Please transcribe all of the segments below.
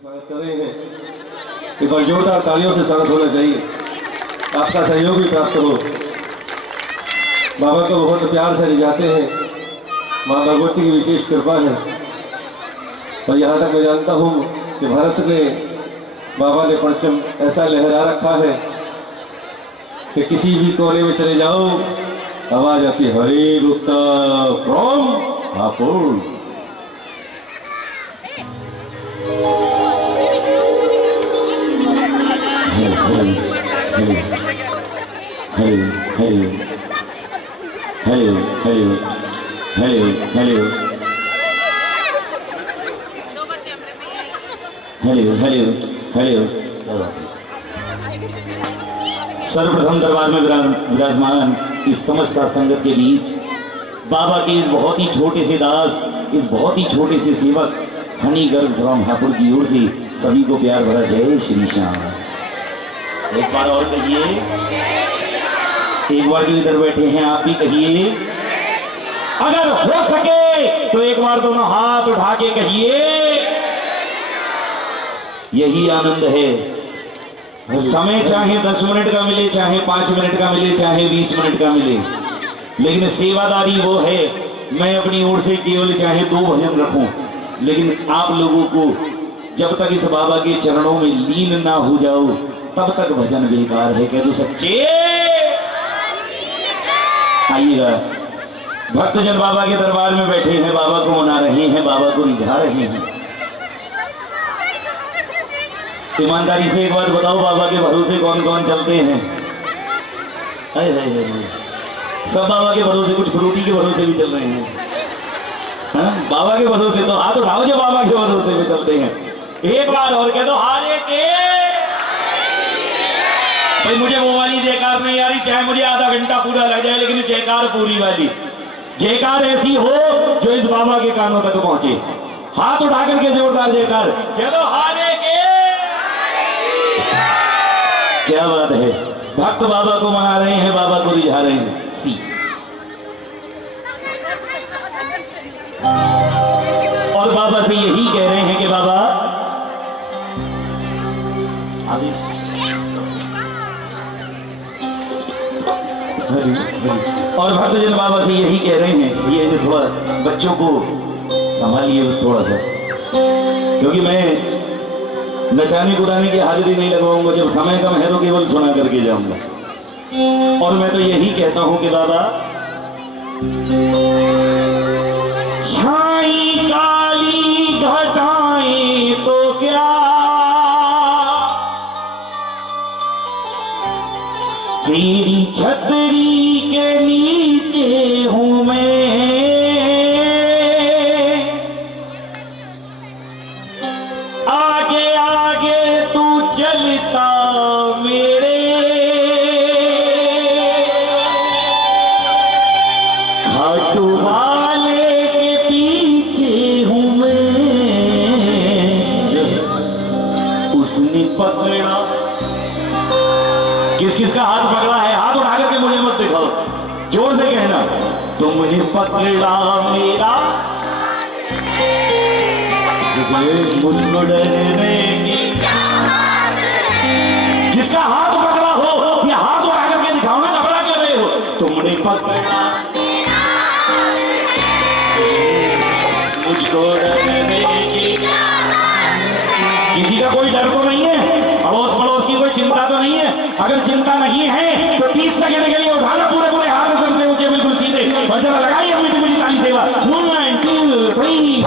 स्वागत कर रहे हैं। एक बार जोरदार तालियों से स्वागत होना चाहिए, आपका सहयोग भी प्राप्त हो। बाबा को बहुत प्यार से रिझाते हैं, माँ भगवती की विशेष कृपा है। और यहाँ तक मैं जानता हूँ कि भारत में बाबा ने परचम ऐसा लहरा रखा है कि किसी भी कोने में चले जाओ आवाज आती है, हरे गुप्ता फ्रॉम हापुड़। सर्वप्रथम दरबार में विराजमान इस समस्त संगत के बीच बाबा के इस बहुत ही छोटे से दास, इस बहुत ही छोटे से सेवक हनी गर्ग फ्रॉम हापुड़ की ओर से सभी को प्यार भरा जय श्री श्याम। एक बार और कहिए, एक बार जो इधर बैठे हैं आप भी कहिए, अगर हो सके तो एक बार दोनों हाथ उठा के कहिए, यही आनंद है। समय चाहे 10 मिनट का मिले, चाहे 5 मिनट का मिले, चाहे 20 मिनट का मिले, लेकिन सेवादारी वो है। मैं अपनी ओर से केवल चाहे 2 भजन रखूं, लेकिन आप लोगों को जब तक इस बाबा के चरणों में लीन ना हो जाओ तब तक भजन बेकार है। कह दो सच्चे। आइएगा, भक्तजन बाबा के दरबार में बैठे हैं, बाबा को मना रहे हैं, बाबा को रिझा रहे हैं। ईमानदारी से एक बात बताओ, बाबा के भरोसे कौन कौन चलते हैं? सब बाबा के भरोसे, कुछ फ्रूटी के भरोसे भी चल रहे हैं। बाबा के भरोसे तो हाथ उठाओ जो बाबा के भरोसे में चलते हैं। एक बार और कह दो, हारे के भाई। मुझे वो वाली जयकार नहीं आ रही, चाहे मुझे आधा घंटा पूरा लग जाए, लेकिन जयकार पूरी वाली जयकार ऐसी हो जो इस बाबा के कानों तक पहुंचे। हाथ उठा करके जोरदार जयकार कह दो, हारे के। क्या बात है, भक्त बाबा को मना रहे हैं, बाबा को रिझा रहे हैं। सी और बाबा से यही कह रहे हैं कि बाबा और भक्तजन बाबा से यही कह रहे हैं, ये थोड़ा बच्चों को संभालिए बस थोड़ा सा, क्योंकि मैं नचाने कुदाने की हाजिरी नहीं लगाऊंगा। जब समय कम है तो केवल सुना करके जाऊंगा। और मैं तो यही कहता हूं कि बाबा छाई काली घटाएं तो क्या, तेरी छतरी के नीचे हूं मैं, आगे आगे तू चलता मेरे, खाटू वाले के पीछे हूं मैं। उसने पकड़ा, किस किस का हाथ पकड़ा है? हाथ उठा करके मुझे मत दिखाओ, जोर से कहना, तुमने पकड़ा मेरा मुझको डरने की। जिसका हाथ पकड़ा हो या हाथ उठा करके दिखाओ ना, घबरा क्यों रहे हो? तुमने पकड़ा मुझको डरने की। किसी का कोई डर तो नहीं है, अड़ोस पड़ोस की कोई चिंता तो नहीं है? अगर चिंता नहीं है तो 30 सेकंड के लिए उठाना पूरे पूरे हाथ सबसे ऊंचे, बिल्कुल सीधे, और जरा लगाइए मीठी मीठी ताली सेवा। 1 2 3।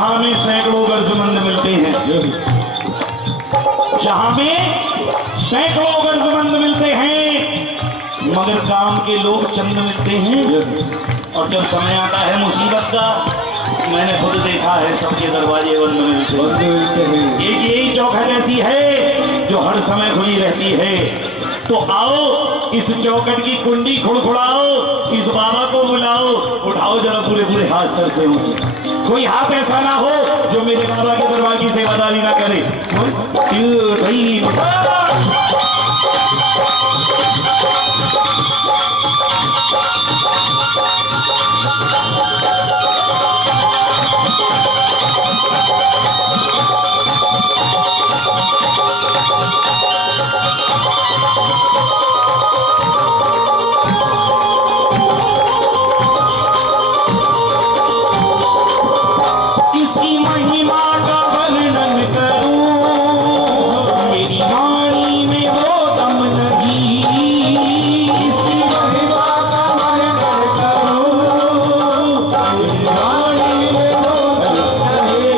जहां में सैकड़ों गर्जमंद मिलते हैं, जहां में सैकड़ों गर्जमंद मिलते हैं, मगर काम के लोग चंद मिलते हैं। और जब समय आता है मुसीबत का, मैंने खुद देखा है सबके दरवाजे बंद मिलते हैं। एक यही चौखट ऐसी है जो हर समय खुली रहती है। तो आओ इस चौखट की कुंडी खुड़खुड़ाओ, इस बाबा को बुलाओ, उठाओ जरा पूरे पूरे हाथ सर से ऊंचे। कोई हाथ ऐसा ना हो जो मेरे बाबा के दरबार की सेवादारी ना करे। इसकी महिमा का वर्णन करूं, मेरी वाणी में वो दम नहीं। इसकी महिमा का वर्णन करूं, मेरी वाणी में वो दम नहीं।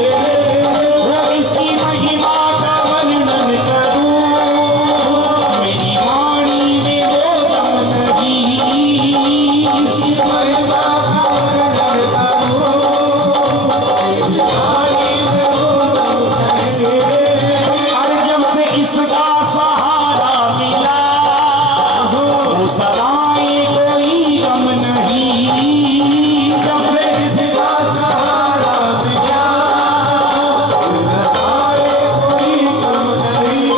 इसकी महिमा का वर्णन करूं, मेरी वाणी में वो दम नहीं। इसकी महिमा का वर्णन करूं, और जब से इसका सहारा मिला, वो सदाएं कोई गम नहीं। जब से इसका सहारा मिला, सदाएं कोई गम नहीं।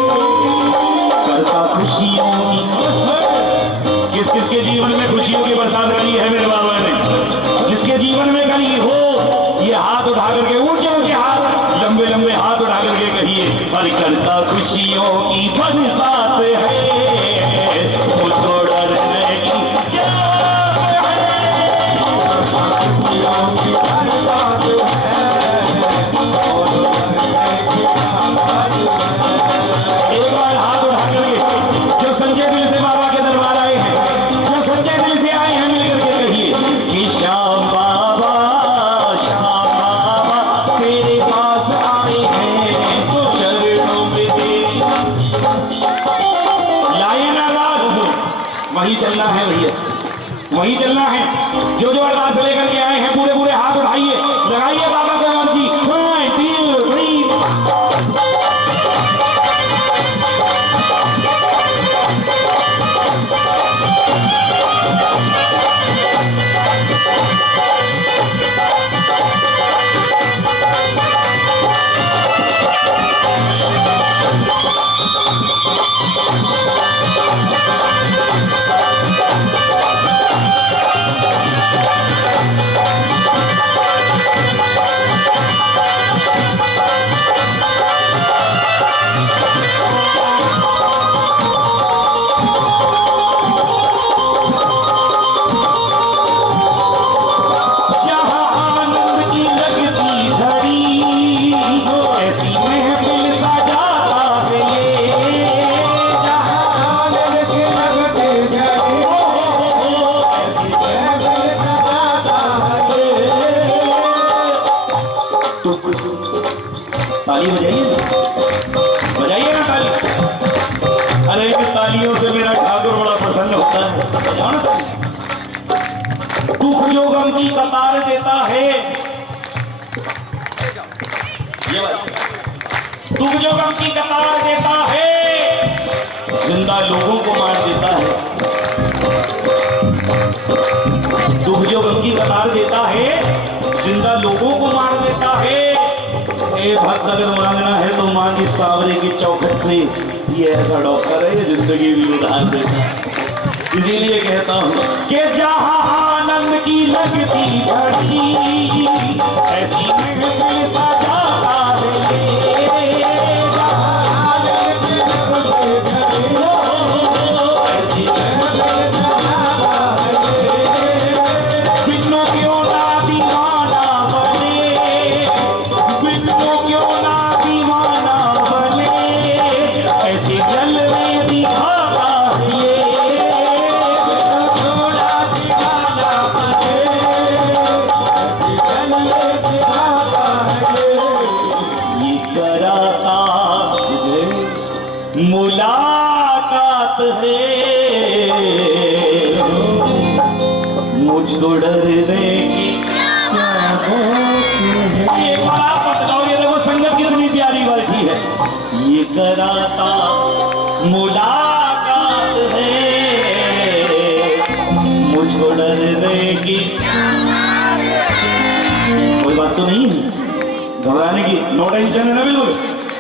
करता खुशियों की, किस किस के जीवन में खुशियों की बरसात करी है मेरे बाबा ने। जिसके जीवन में करी हो, ये हाथ उठा करके, ऊंचे ऊंचे हाथ, लंबे लंबे हाथ उठा करके कहिए, पर करता खुशियों की बरसात है, मुझको डरने की क्या है। खुशियों की बरसात है, एक बार हाथ उठा करके जो सच्चे दिल से बाबा के दरबार आए हैं, जो सच्चे दिल से आए हैं, मिल करके कहिए कि श्याम बाबा, श्याम बाबा तेरे पास आए हैं, तो चरणों में दे लाए ना लाज। वही चलना है भैया, वही चलना है। जो जो अरदास लेकर के आए हैं, पूरे पूरे हाथ उठाइए, लगाइए बाबा को अर्जी। 1 2 3 ताली बजाइए, बजाइए ना ताली। अरे इन तालियों से मेरा ठाकुर बड़ा प्रसन्न होता है। बजाओ ना ताली। दुख जो गम की कतार देता है, ये दुख जो गम की कतार देता है, जिंदा लोगों को मार देता है। दुख जो गम की कतार देता है, जिंदा लोगों को मार देता है। ए भक्त अगर मांगना है तो मांग इस सावरे की चौखट से, ये ऐसा डॉक्टर है ये जिंदगी भी उधार देता है। इसीलिए कहता हूँ कि जहाँ आनंद की लगती झड़ी, ऐसी महफिल सजाता है। ऐसी बिन्नो क्यों ना दीवाना बने, बिन्नो क्यों ना दीवाना बने, ऐसे जलवे दिखाता है ये। बिन्नो क्यों ना दीवाना बने, ऐसे जलवे दिखाता मुझको डरने की क्या बात है। एक बार आप बताओ, ये देखो संगत कितनी प्यारी बैठी है। ये कराता मुलाकात है, मुझको डरने की कोई बात तो नहीं है, घबराने की नो टेंशन है ना बिल्कुल,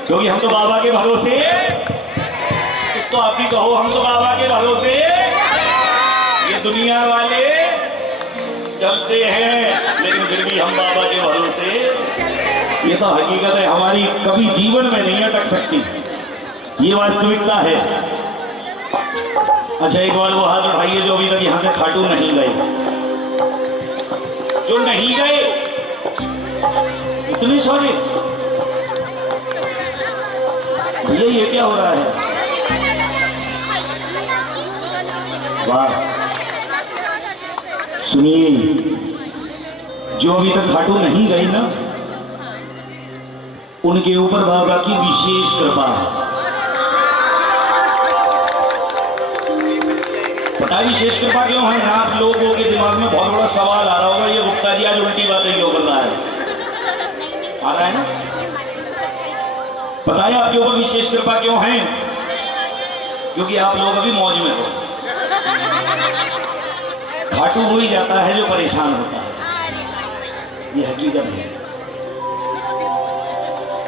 क्योंकि हम तो बाबा के भरोसे, कुछ तो आप भी कहो, हम तो बाबा के भरोसे। ये दुनिया वाले चलते हैं, लेकिन फिर भी हम बाबा के भरोसे। ये तो हकीकत है, हमारी कभी जीवन में नहीं अटक सकती, ये वास्तविकता है। अच्छा, एक बार वो हाथ उठाइए जो अभी तक यहां से खाटू नहीं गए, जो नहीं गए। इतनी सॉरी भैया, ये क्या हो रहा है? वाह, सुनिए, जो अभी तक खाटू नहीं गई ना, उनके ऊपर बाबा की विशेष कृपा है। पता है विशेष कृपा क्यों है? आप लोगों के दिमाग में बहुत बड़ा सवाल आ रहा होगा, ये गुप्ता जी आज उल्टी बातें क्यों कर रहा है? आ रहा है ना? पता है आपके ऊपर विशेष कृपा क्यों है? क्योंकि आप लोग अभी मौज में हो। खाटू हो ही जाता है जो परेशान होता है, ये हकीकत है।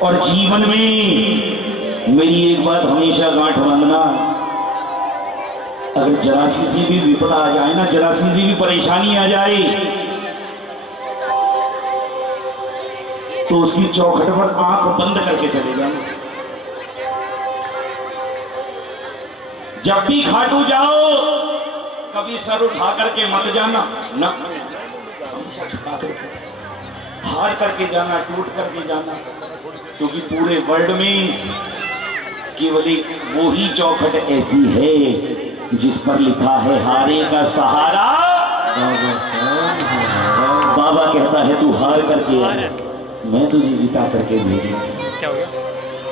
और जीवन में मेरी एक बात हमेशा गांठ बांधना, अगर जरा सी भी विपदा आ जाए ना, जरा सी भी परेशानी आ जाए, तो उसकी चौखट पर आंख बंद करके चले जाना। जब भी खाटू जाओ, कभी सर उठा करके मत जाना, न हमेशा झुका करके, हार करके जाना, टूट करके जाना, क्योंकि पूरे वर्ल्ड में केवल एक वो ही चौखट ऐसी है जिस पर लिखा है हारे का सहारा। बाबा कहता है तू हार करके आ, मैं तुझे जिता करके भेजूंगा।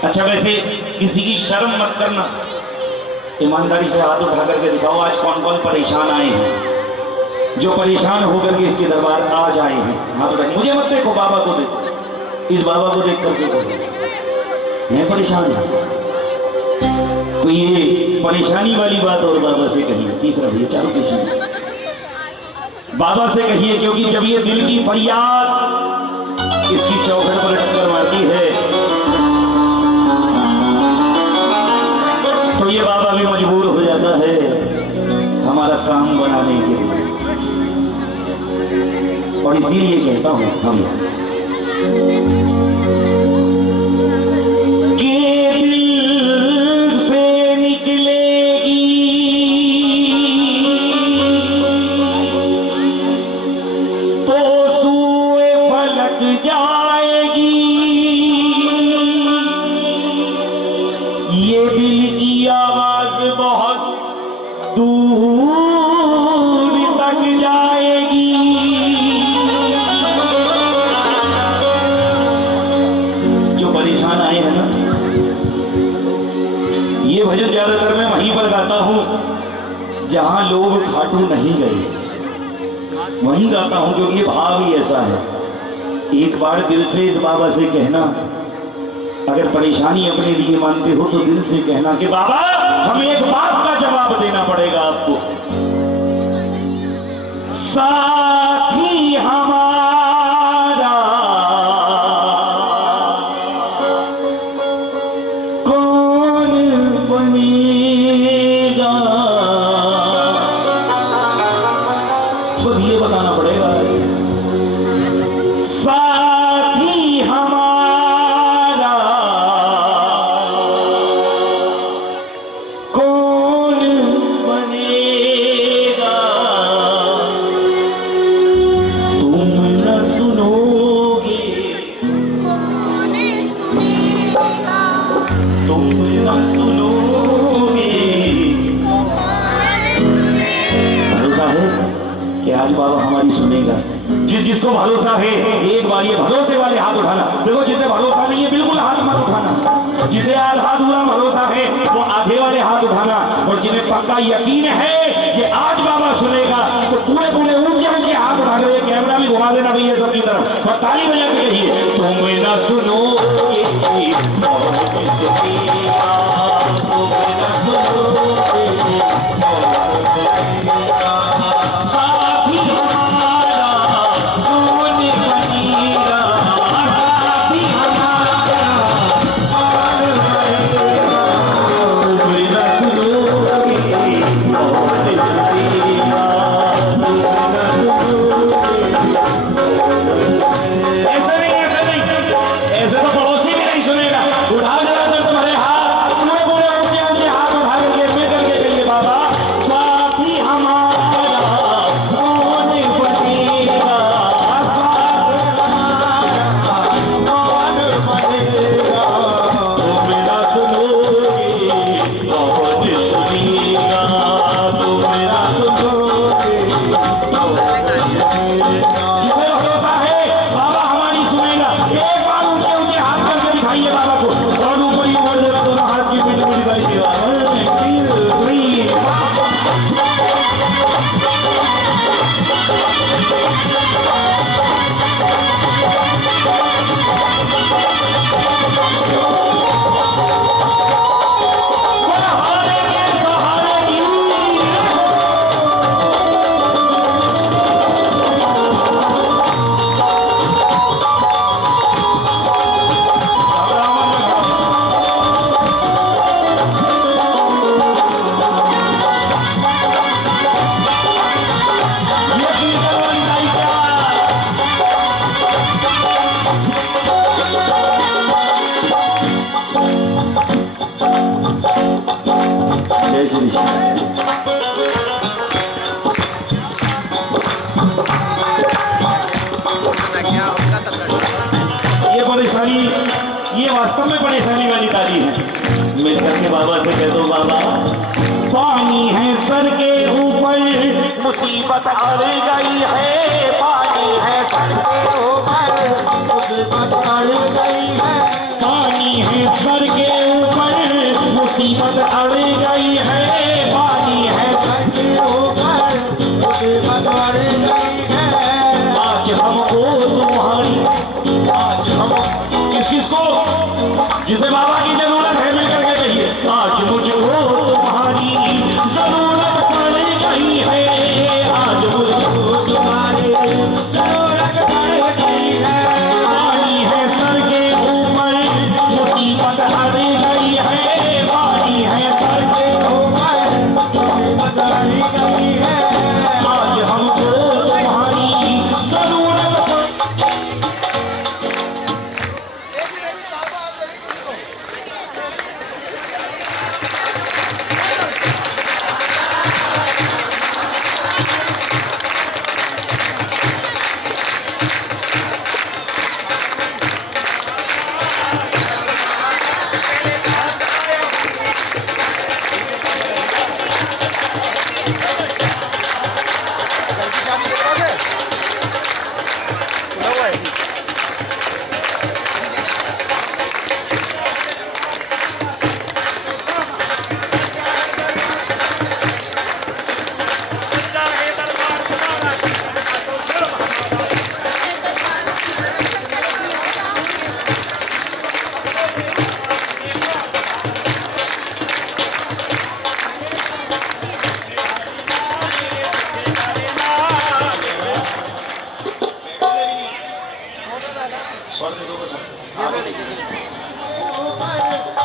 अच्छा, वैसे किसी की शर्म मत करना, ईमानदारी से हाथ उठा करके दिखाओ आज कौन कौन परेशान आए हैं, जो परेशान होकर के इसके दरबार आज आए हैं। हाथ उठा, मुझे मत देखो, बाबा को देखो, इस बाबा को देख करके देखो, ये परेशान है। तो ये परेशानी वाली बात और बाबा से कहिए। तीसरा भैया, चारों पेशी बाबा से कहिए, क्योंकि जब ये दिल की फरियाद इसकी चौखट पर टक्कर मारती है, तो ये बाबा भी मजबूर हो जाता है हमारा काम बनाने के लिए। और इसीलिए कहता हूं हम के दिल से निकलेगी तो सूए फलक जाएगी, ये दिल की आवाज बहुत दूर तक जाएगी। जो परेशान आए हैं ना, ये भजन ज्यादातर मैं वहीं पर गाता हूं जहां लोग खाटू नहीं गए, वहीं गाता हूं, क्योंकि ये भाव ही ऐसा है। एक बार दिल से इस बाबा से कहना, अगर परेशानी अपने लिए मानते हो तो दिल से कहना कि बाबा हमें एक बात का जवाब देना पड़ेगा आपको। साथी हमारा कौन बनेगा, बस ये बताना पड़ेगा। साथी हमारा कौन बनेगा, तुम न सुनोगे, तुम न सुनोगे। भरोसा है कि आज बाबा हमारी सुनेगा। जिसको भरोसा है एक बार ये भरोसे वाले हाथ उठाना। देखो, जिसे भरोसा नहीं है बिल्कुल हाथ मत उठाना। जिसे आधा भरोसा है वो आधे वाले हाथ उठाना। और जिन्हें पक्का यकीन है कि आज बाबा सुनेगा तो पूरे पूरे ऊंचे ऊंचे ताली बजा के कहिए, तुम न सुनोगे कौन सुनेगा, तुम न सुनोगे कौन सुनेगा, साथी हमारा कौन बनेगा, साथी हमारा कौन बनेगा, तुम न सुनोगे कौन सुनेगा, तुम न सुनोगे। ऐसे तो पड़ोसी भी नहीं सुनेगा। उठाओ जरा दर्द भरे हाथ, पूरे पूरे ऊंचे ऊंचे हाथ उठा करके मिल करके कहिए, बाबा साथी हमारा कौन बनेगा, साथी हमारा कौन बनेगा, तुम न सुनोगे कौन सुनेगा, तुम न सुनोगे कौन बनेगा। जिसे भरोसा है बाबा हमारी सुनेगा, एक बार ऊंचे ऊंचे हाथ करके दिखाइए बाबा को, और ऊपर ही बोल देगा दोनों हाथ की मिट्टी मिट्टी भाई सेवा। जय श्री कृष्ण। ये परेशानी, ये वास्तव में परेशानी वाली ताली है। मिलकर के बाबा से कह दो, बाबा पानी है सर के ऊपर मुसीबत आ गई है, पानी है सर के ऊपर मुसीबत आ गई है, पानी है सर के ऊपर मुसीबत आ गई है, पानी है सर के ऊपर मुसीबत आ गई है, आज हमको तुम्हारी, आज हम किसको, जिसे बाबा की जरूरत है मिलकर के कहिए, आज मुझको तुम्हारी जरूरत पड़ गई है, आज मुझको तुम्हारी जरूरत पड़ गई है, पानी है सर के ऊपर मुसीबत आ गई है, पानी है सर के ऊपर मुसीबत आ गई है, आज हमको तुम्हारी जरूरत पड़।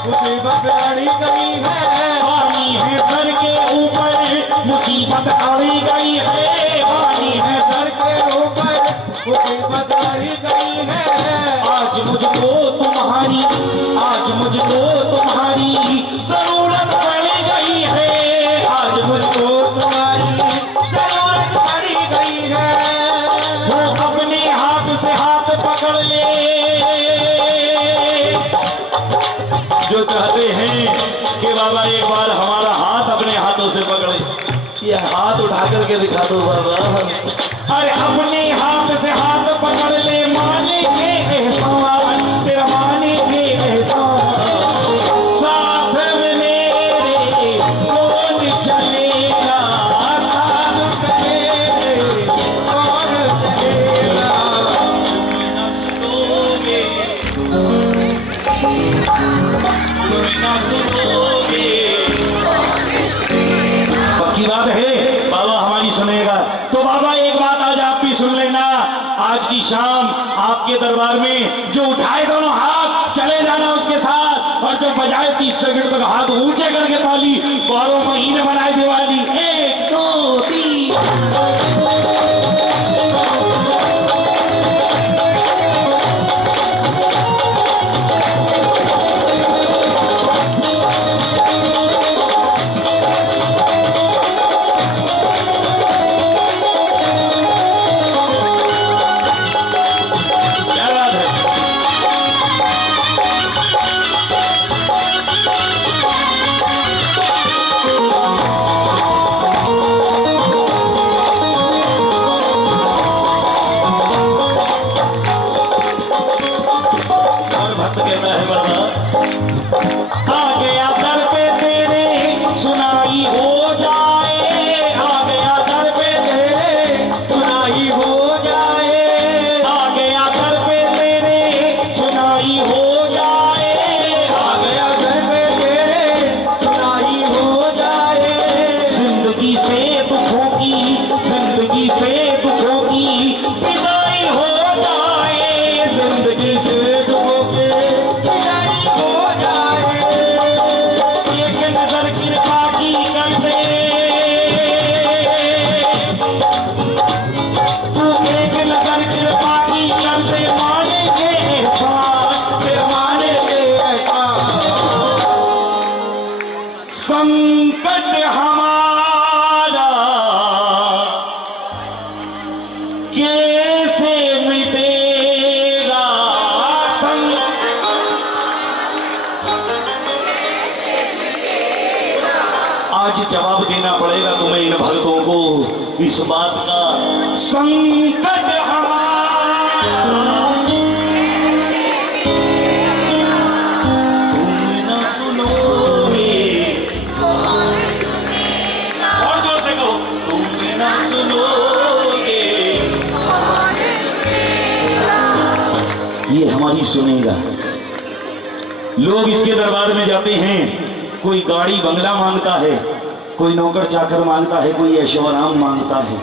मुसीबत आड़ी गई है, पानी है सर के ऊपर मुसीबत आड़ी गई है, पानी है सर के ऊपर मुसीबत आड़ी गई है, आज मुझको तुम्हारी, आज मुझको तुम्हारी जरूरत पड़ गई है, आज मुझको तुम्हारी जरूरत पड़ी गई है, वो अपने हाथ से हाथ पकड़ ले, जो चाहते हैं कि बाबा एक बार हमारा हाथ अपने हाथों से पकड़े, ये हाथ उठा करके दिखा दो बाबा, अरे अपने हाथ से हाथ पकड़ ले, माने के एहसान, तेरा माने के एहसान, साथ में मेरे कौन चलेगा, साथ में मेरे कौन चलेगा, न की शाम आपके दरबार में जो उठाए दोनों हाथ चले जाना उसके साथ, और जो बजाए 30 सेकंड तक हाथ ऊंचे करके ताली, 12 महीने बनाए दिवाली। 1 2 3। संकट हमारा कैसे मिटेगा, आज जवाब देना पड़ेगा तुम्हें इन भक्तों को इस बात का। संकट हमारा ये हमारी सुनेगा। लोग इसके दरबार में जाते हैं, कोई गाड़ी बंगला मांगता है, कोई नौकर चाकर मांगता है, कोई ऐशोआराम मांगता है।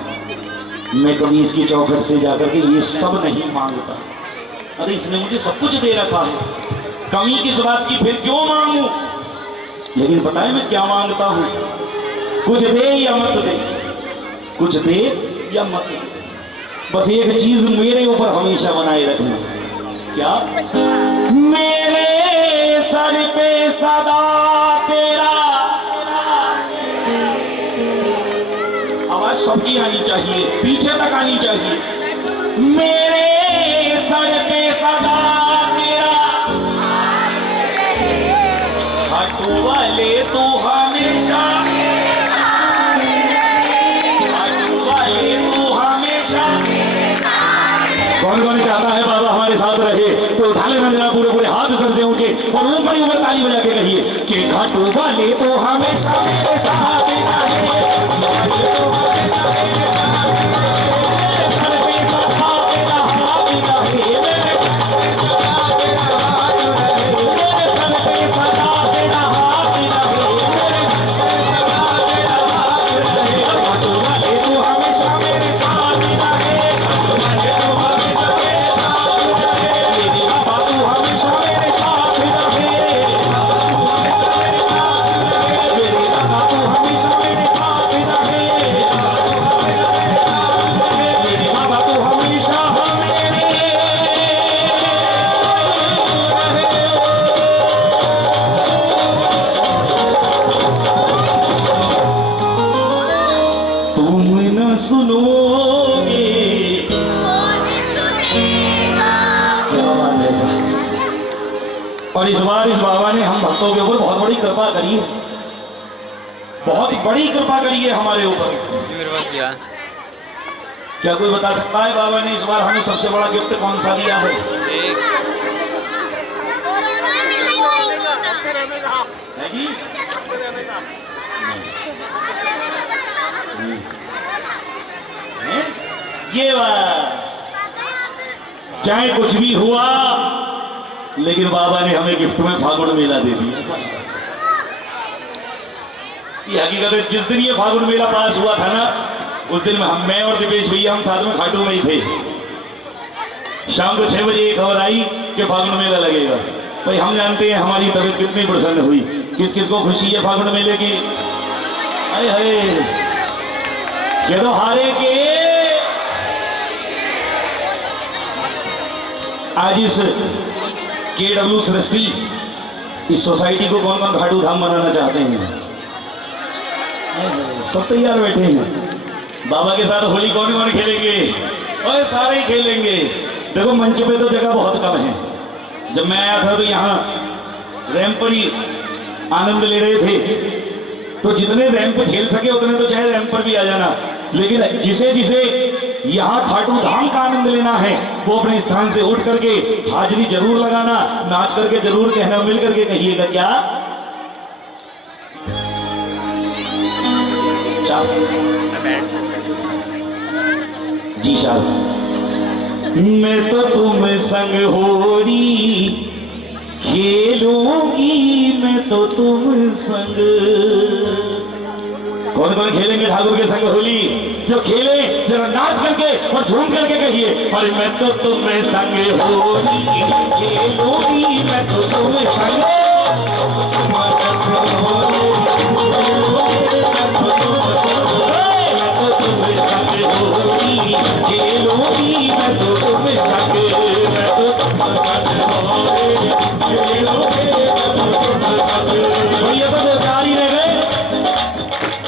मैं कभी इसकी चौखट से जाकर के ये सब नहीं मांगता। अरे इसने मुझे सब कुछ दे रखा है, कमी किस बात की, फिर क्यों मांगू। लेकिन पता है मैं क्या मांगता हूँ? कुछ दे या मत दे, कुछ दे या मत दे, बस एक चीज मेरे ऊपर हमेशा बनाए रखना। क्या? मेरे सर पे सदा तेरा, आवाज सबकी आनी चाहिए, पीछे तक आनी चाहिए। मेरे सर पे सदा तेरा, हटू वाले तू हमेशा, हटू वाले तू हमेशा। कौन कौन चाहता है बाबा हमारे साथ रहे, तो उठा लेना जरा पूरे पूरे हाथ सर से ऊंचे और ऊपर ही ऊपर ताली बजा के कहिए कि घाटू वाले तो हमेशा मेरे साथ रहे। सुनोगे क्या बात है साहब। और इस बार इस बाबा ने हम भक्तों के ऊपर बहुत बड़ी कृपा करी है, बहुत बड़ी कृपा करी है हमारे ऊपर। क्या कोई बता सकता है बाबा ने इस बार हमें सबसे बड़ा गिफ्ट कौन सा दिया है? है जी? ये बात, चाहे कुछ भी हुआ लेकिन बाबा ने हमें गिफ्ट में फागुन मेला दे दिया। ये हकीकत है, जिस दिन ये फागुन मेला पास हुआ था ना, उस दिन मैं और दिपेश भैया हम साथ में खाटू में ही थे। शाम को 6 बजे ये खबर आई कि फागुन मेला लगेगा। भाई हम जानते हैं हमारी तबीयत कितनी प्रसन्न हुई। किस किस को खुशी है फागुन मेले की? अरे हाय ये तो हारे के आज इस KW सृष्टि इस सोसाइटी को कौन कौन घाटू धाम बनाना चाहते हैं? सब तैयार बैठे हैं। बाबा के साथ होली कौन कौन खेलेंगे? और सारे ही खेलेंगे। देखो मंच पे तो जगह बहुत कम है। जब मैं आया था तो यहाँ रैंप पर ही आनंद ले रहे थे, तो जितने रैंप झेल सके उतने तो चाहे रैंप पर भी आ जाना, लेकिन जिसे जिसे यहाँ खाटू धाम का आनंद लेना है वो अपने स्थान से उठ करके हाजिरी जरूर लगाना, नाच करके जरूर कहना, मिल करके कहिएगा क्या? जी साहब। मैं तो तुम संग होली खेलूंगी, मैं तो तुम संग। कौन कौन खेलेंगे ठाकुर के संग होली? जो खेले जरा नाच करके और झूम करके कहिए, अरे मैं तो तुम संग होली खेलूंगी, मैं तो तुम संग।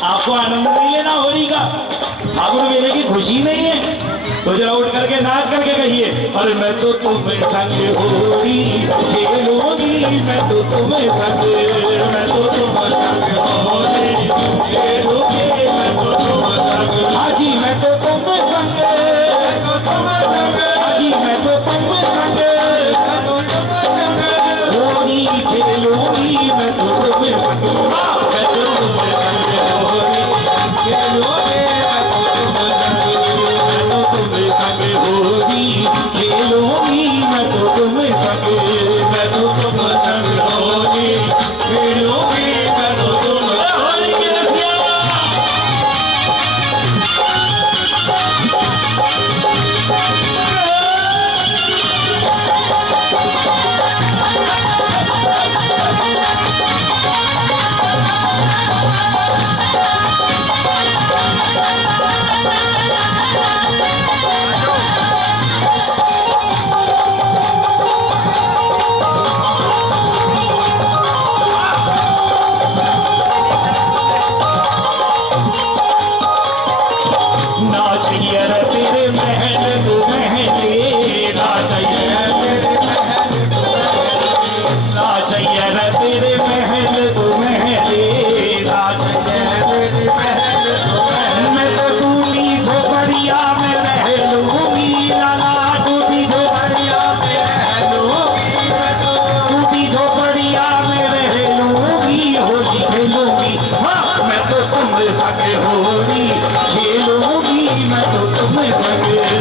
आपको आनंद नहीं लेना होली का? फागुन मेले की खुशी नहीं है? तो जरा उठ करके नाच करके कहिए, अरे मैं तो तुम्हें संग होली खेलूंगी, मैं तो तुम्हें संग, मैं तो तुम्हें संग होली खेलूंगी, मैं तो तुम्हें संग। हाँ जी मैं तो तुम्हें संग, हाँ जी मैं तो तुम्हें संग होली खेलूंगी, मैं तो तुम्हें संग, मैं तो तुम्हें संग होली खेलूंगी, मैं तो तुम्हें संग होली खेलूंगी, मैं तो तुम्हें संग, मैं तो तुम्हें संग होली खेलूंगी, मैं तो तुम्हें होली के रसिया। होली खेलूंगी, मैं तो तुम्हें संग।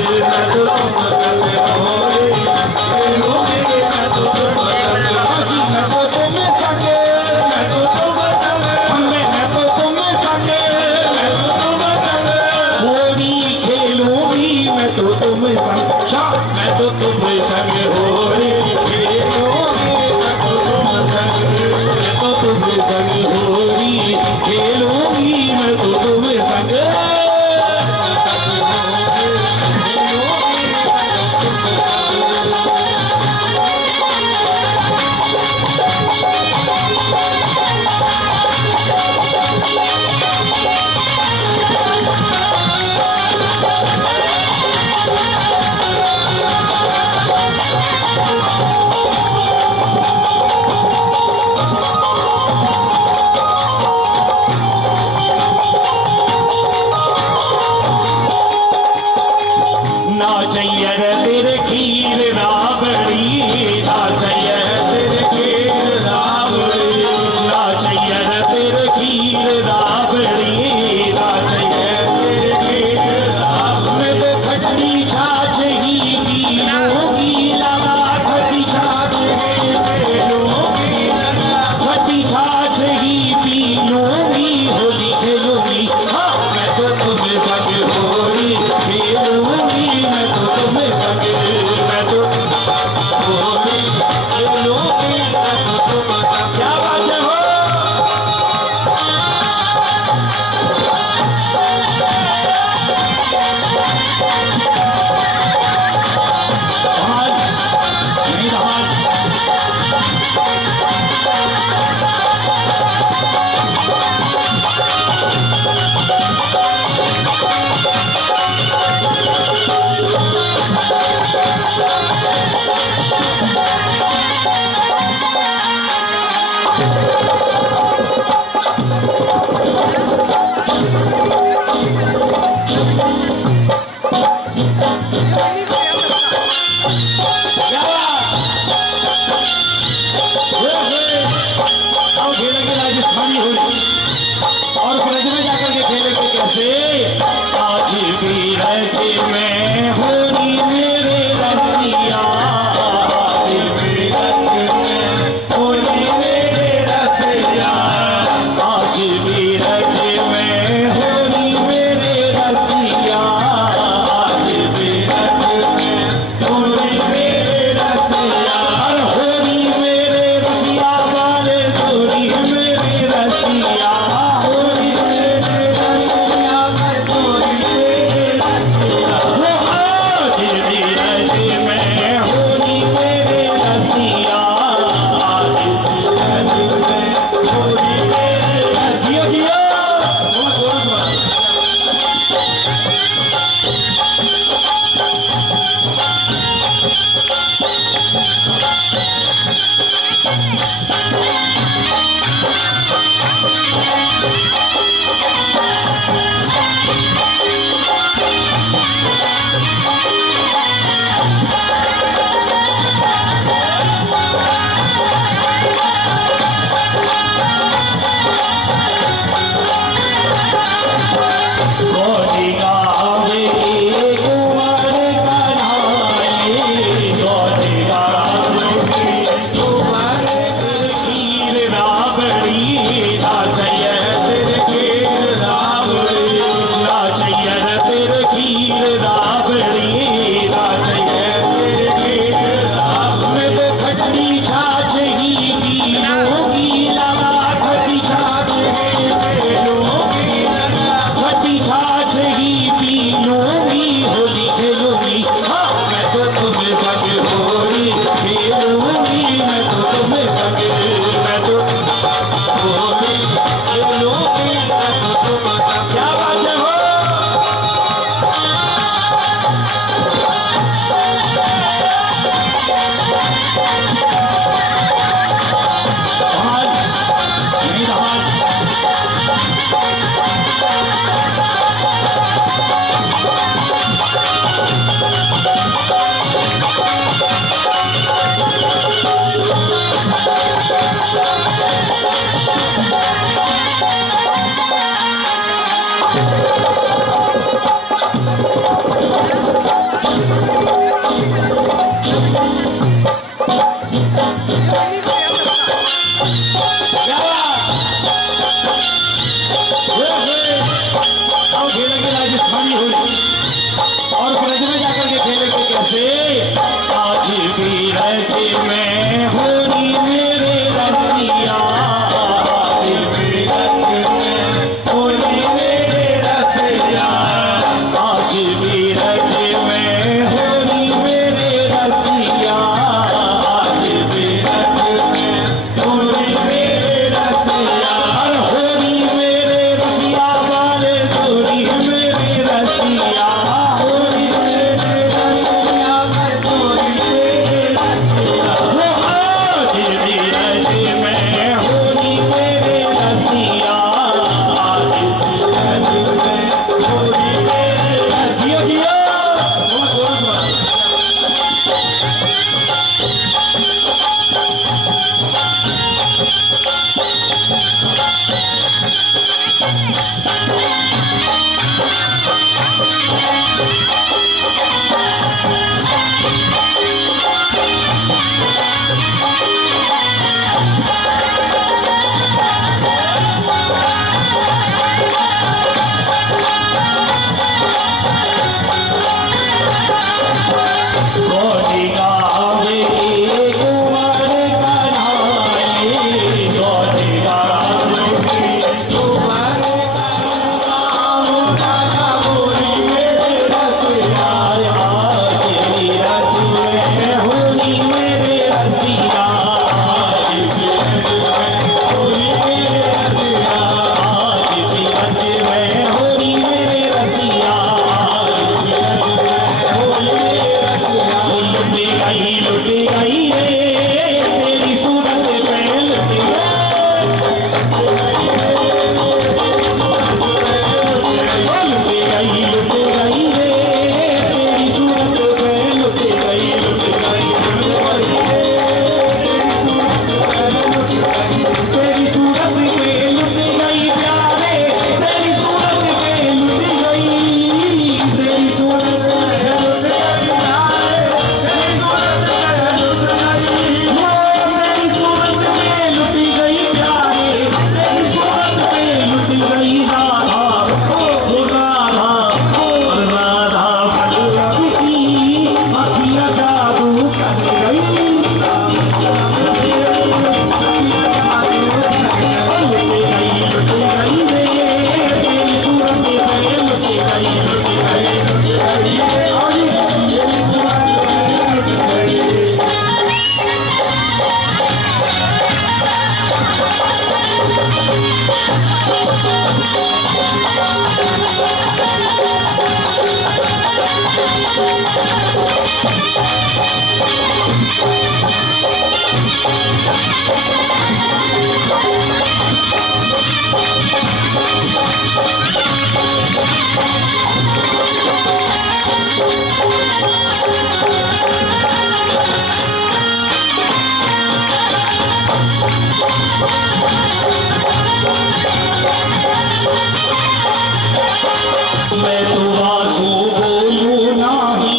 मैं तो आंसू बोलूं नाही,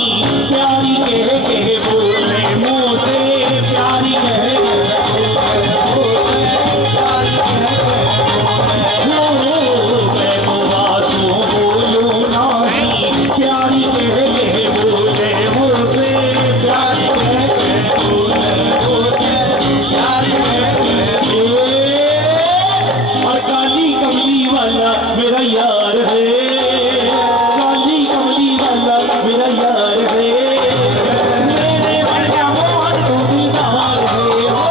प्यारी कह के बोले मुँह से, प्यारी कह के मैं तो आंसू बोलूं नाही, प्यारी कह के बोले मुँह से, प्यारी कह के बोले और काली कमली वाला मेरा यार है, काली कमली वाला मेरा यार है, मेरे मन का मोहन तू दिलदार है, हो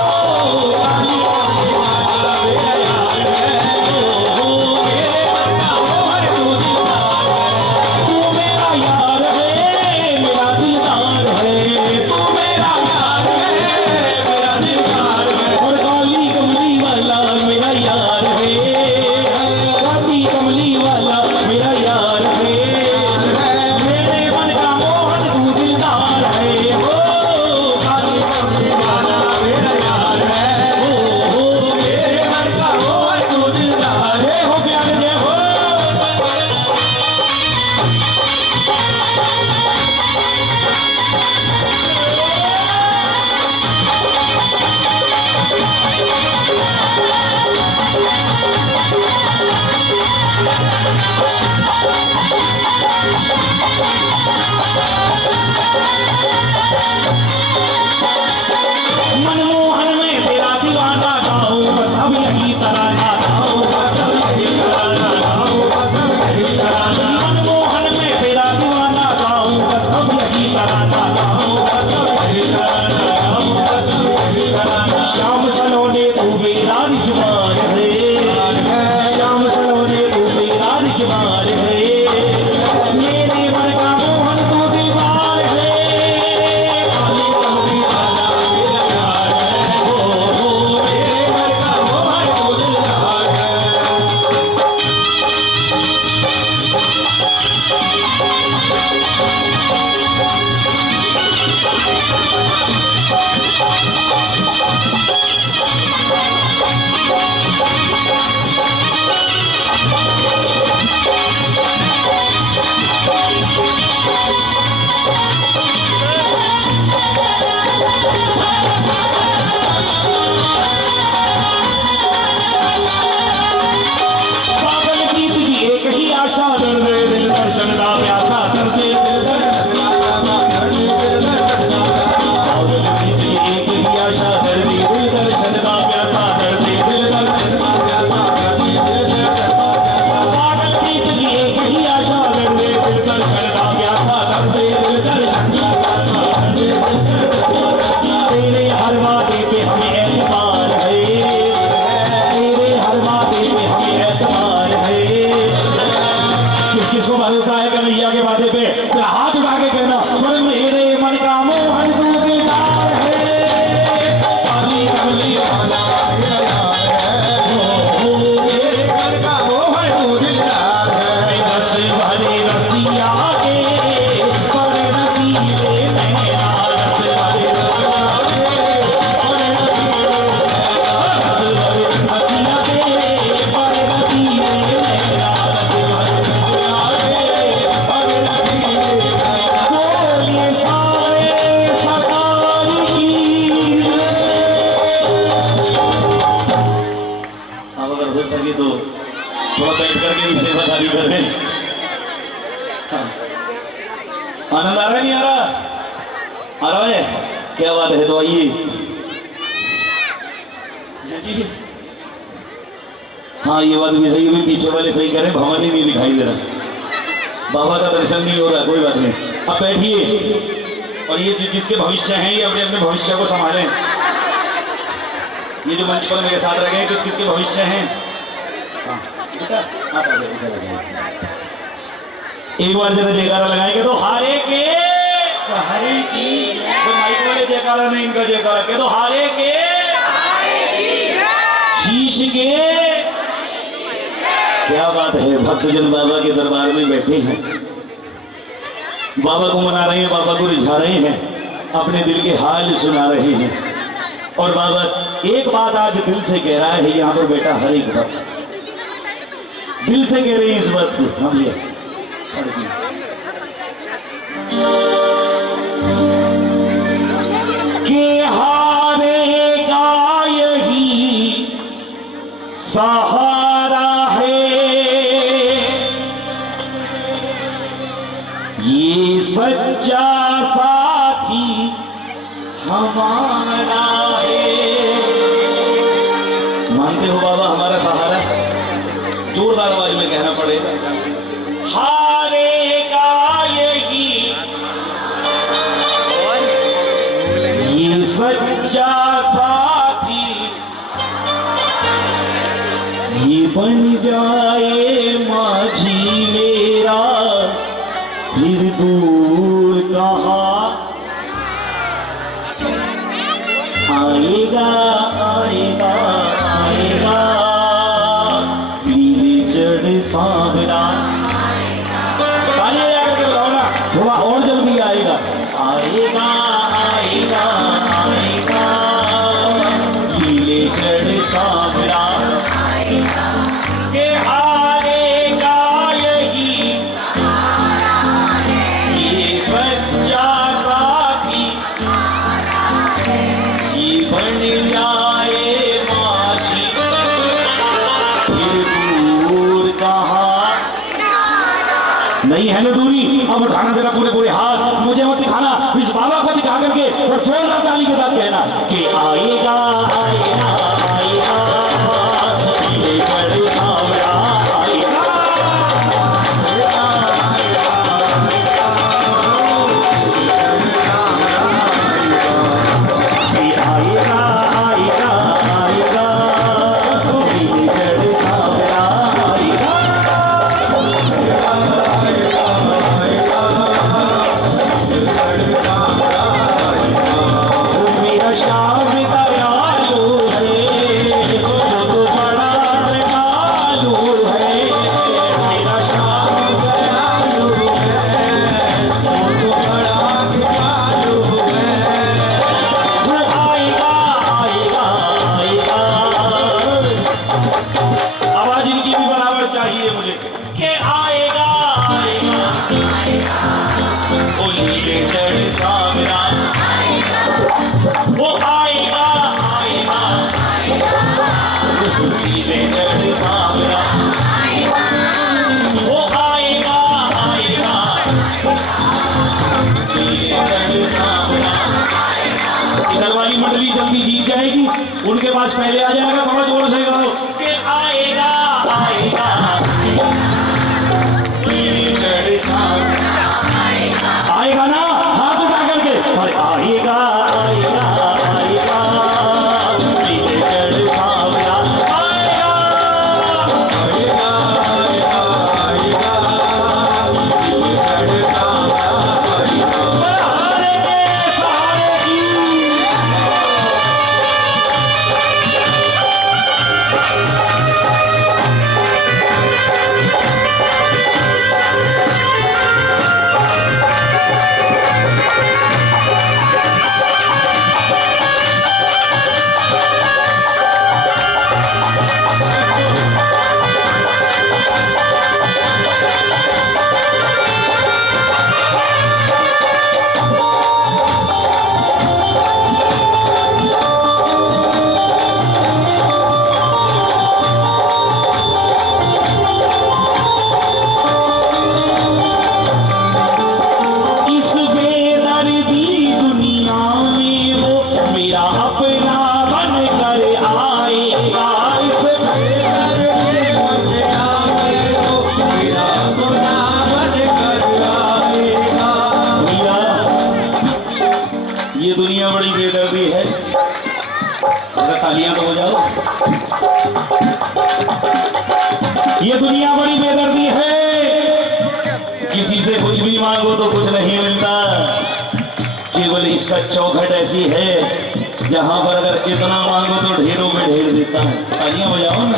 काली कमली वाला मेरा यार है, हो मेरे मन का मोहन तू दिलदार है, तू मेरा यार है, मेरा दिलदार है, तू मेरा यार है, मेरा दिलदार है, और काली कमली वाला मेरा यार है, काली कमली वाला मेरा यार है, मेरे मन का मोहन तू दिलदार है, हो काली कमली वाला मेरा यार है, हो मेरे मन का मोहन तू दिलदार है, हो प्यार जय हो। मनमोहन में तेरा दीवाना गाऊं, बस अब यही तराना गाऊं, बस अब यही तराना गाऊं, बस अब यही तराना, मनमोहन में तेरा दीवाना गाऊं, बस अब यही तराना गाऊं, बस अब यही तराना गाऊं, बस अब यही तराना, शाम सलोने तू मेरा रिजवान है, शाम सलोने तू मेरा रिजवान है, मेरे मन का मोहन तू दिलदार है, काली कमली वाला मेरा यार है, हो मेरे मन का मोहन तू दिलदार है। पागल की तुझी एक ही आशा, दर दे दिल दर्शन का प्यासा, कर दे दिल दर्शन का प्यासा, कर दे दिल दर्शन का प्यासा, पागल की तुझी एक ही आशा, कर दे दिल दर्शन का प्यासा, कर दे दिल दर्शन का प्यासा, कर दे दिल दर्शन का प्यासा, पागल की तुझी एक ही आशा, कर दे दिल दर्शन का प्यासा, कर दे दिल दर्शन का प्यासा, कर दे दिल दर्शन का प्यासा, तेरे हर वादे पे हमें एतबार है, तेरे हर वादे पे हमें एतबार है, किस किस को भरोसा है कन्हैया के वादे पे, तो हाथ उठा के कहना, पर मेरे मन का मोहन तू दिलदार है, काली कमली वाला मेरा यार है, हो मेरे मन का मोहन तू दिलदार है, रस भरे रसिया के बड़े रसीले नैना, रस भरे रसिया के बड़े रसीले नैना, रस भरे रसिया के बड़े रसीले नैना, रस भरे रसिया के बड़े रसीले नैना, बोलिए सारे सरकार की। अब अगर हो सके तो थोड़ा बैठ करके भी सेवादारी कर दें। आनंद आ रहा है नहीं आ रहा? आ रहा है? क्या बात है, तो आइए। हाँ ये बात भी सही है, पीछे वाले सही करें, भवन ही नहीं दिखाई दे रहा, बाबा का दर्शन नहीं हो रहा, कोई बात नहीं, अब बैठिए, और ये जिसके भविष्य हैं ये अपने अपने भविष्य को संभालें। ये जो मंच पर मेरे साथ रह गए किस किस के भविष्य हैं? हाँ बेटा आप आ जाओ, इधर आ जाओ। एक बार जरा जयकारा लगाएंगे तो हारे के हरे की, तो माइक वाले जयकारा नहीं, इनका जयकारा के तो हारे के शीश के। क्या बात है, भक्तजन बाबा के दरबार में बैठे हैं, बाबा को मना रहे हैं, बाबा को रिझा रहे हैं, अपने दिल के हाल सुना रहे हैं। और बाबा एक बात आज दिल से कह रहा है यहाँ पर बेटा हर एक भक्त दिल से कह रहे हैं इस बात को। हम ये के हारेगा यही सहारा है, ये सच्चा साथी हमारा है। मानते हो बाबा हमारा सहारा? जोरदार आवाज में कहना पड़ेगा। हारेगा यही ये सच्चा साथी, ये बन जाए माझी मेरा फिर दूर कहाँ आएगा आएगा आएगा नीले चढ़ सांवरा। तालियां लगा के बताओ ना, थोड़ा और जल्दी आएगा। आएगा आएगा आएगा नीले चढ़ सांवरा के आएगा यही ये सच्चा साथी, ये बन जाए माझी फिर दूर कहाँ। नहीं है ना दूरी, अब उठाना जरा पूरे पूरे हाथ, मुझे मत दिखाना, इस बाबा को दिखा करके और जोरदार ताली के साथ कहना कि आएगा आएगा आएगा नीले चढ़ सांवरा आएगा। आएगा आएगा आएगा नीले चढ़ सांवरा आएगा। मेरा श्याम दयालु है, वो तो बड़ा दयालु है। मेरा श्याम दयालु है, वो तो बड़ा दयालु है। वो आएगा आएगा आएगा। आवाज इनकी भी बराबर चाहिए मुझे कि आएगा आएगा वो नीले चढ़ सांवरा। वो आएगा आएगा नीले चढ़ सांवरा। वो आएगा आएगा नीले चढ़ सांवरा। इधर वाली मंडली जल्दी जीत जाएगी, उनके पास पहले आ जाएगा। थोड़ा जोर से गाओ कि आएगा आएगा नीले चढ़ सांवरा। आएगा ना, हाथ उठा करके, अरे आएगा आएगा आएगा नीले चढ़ सांवरा आएगा आएगा आएगा नीले चढ़ सांवरा आएगा। सहारे के सहारे की तालियां तो हो जाओ। ये दुनिया बड़ी बेदर्दी है, किसी से कुछ भी मांगो तो कुछ नहीं मिलता, केवल इसका चौखट ऐसी है जहां पर अगर इतना मांगो तो ढेरों में ढेर देता है। तालियां बजाओ ना।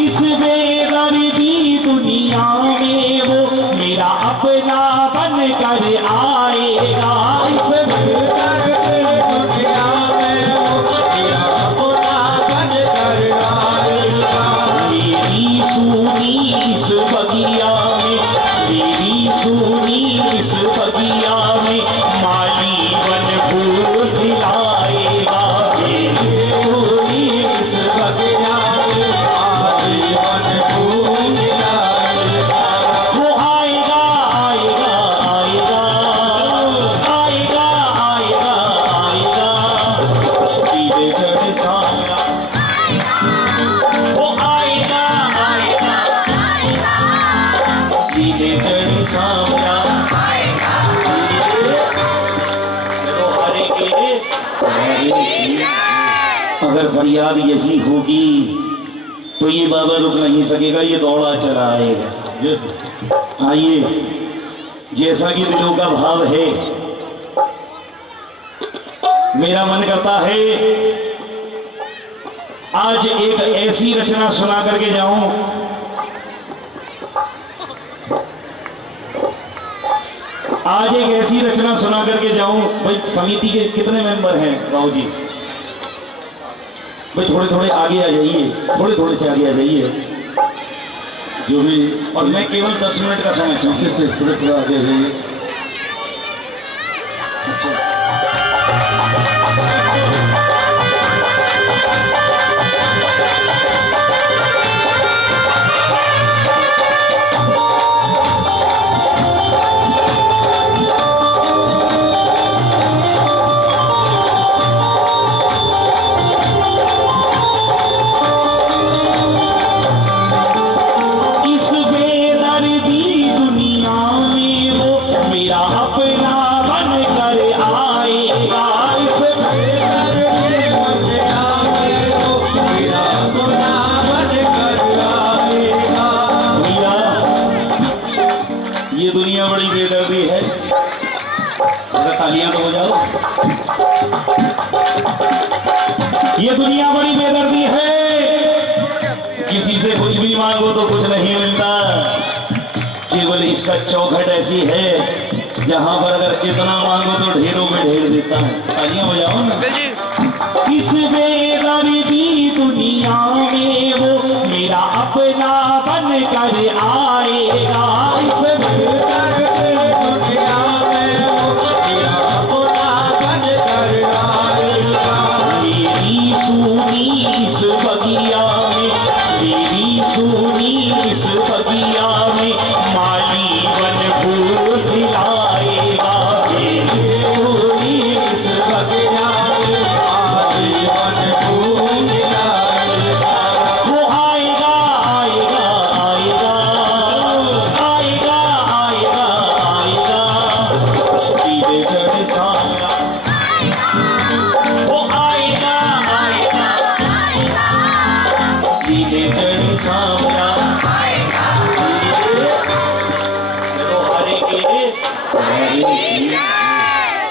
इस बेदर्दी दुनिया में वो मेरा अपना बन कर आएगा। इस दुनिया में वो मेरा अपना बन कर आएगा। मेरी सुनी इस बगिया में, मेरी सुनी इस बगिया में माली बन फूल खिलाएगा। मेरी सुनी इस बगिया में माली बन फूल खिलाएगा। वो आएगा आएगा आएगा आएगा आएगा आएगा पीले चढ़ साया। वो आएगा आएगा पीले चढ़ साया। चलो हरे के अगर फरियाद यही होगी तो ये बाबा रुक नहीं सकेगा, ये दौड़ा चला आएगा। आइए, जैसा कि दिलों का भाव है, मेरा मन करता है आज एक ऐसी रचना सुना करके जाऊं आज एक ऐसी रचना सुना करके जाऊं। भाई समिति के कितने मेंबर हैं बाबू जी? भाई थोड़े थोड़े आगे आ जाइए, थोड़े थोड़े से आगे आ जाइए जो भी। और मैं केवल 10 मिनट का समय चाहूँ। से थोड़े थोड़ा आगे आ जाइए। इस बेदर्दी दुनिया में वो मेरा अपना बन कर आएगा। इस बेदर्दी दुनिया में वो मेरा अपना बन कर आएगा। दुनिया, ये दुनिया बड़ी बेदर्दी है। अगर तालियां तो हो जाओ। ये दुनिया बड़ी बेदर्दी है, किसी से कुछ भी मांगो तो कुछ नहीं मिलता। केवल इसका चौखट ऐसी है जहां पर अगर इतना मांगो तो ढेरों में ढेर देता है। तालियां बजाओ ना। इस बेदर्दी दुनिया में वो मेरा अपना बन कर आएगा। इस बेदर्दी दुनिया में वो मेरा अपना बन कर आएगा। मेरी सुनी इस बगिया में, मेरी सुनी इस बगिया में माली बन फूल खिलाएगा। मेरी सुनी इस बगिया में माली बन फूल खिलाएगा। वो आएगा आएगा आएगा आएगा आएगा आएगा पीले चढ़ साया। वो आएगा आएगा पीले चढ़ साया। चलो हरे के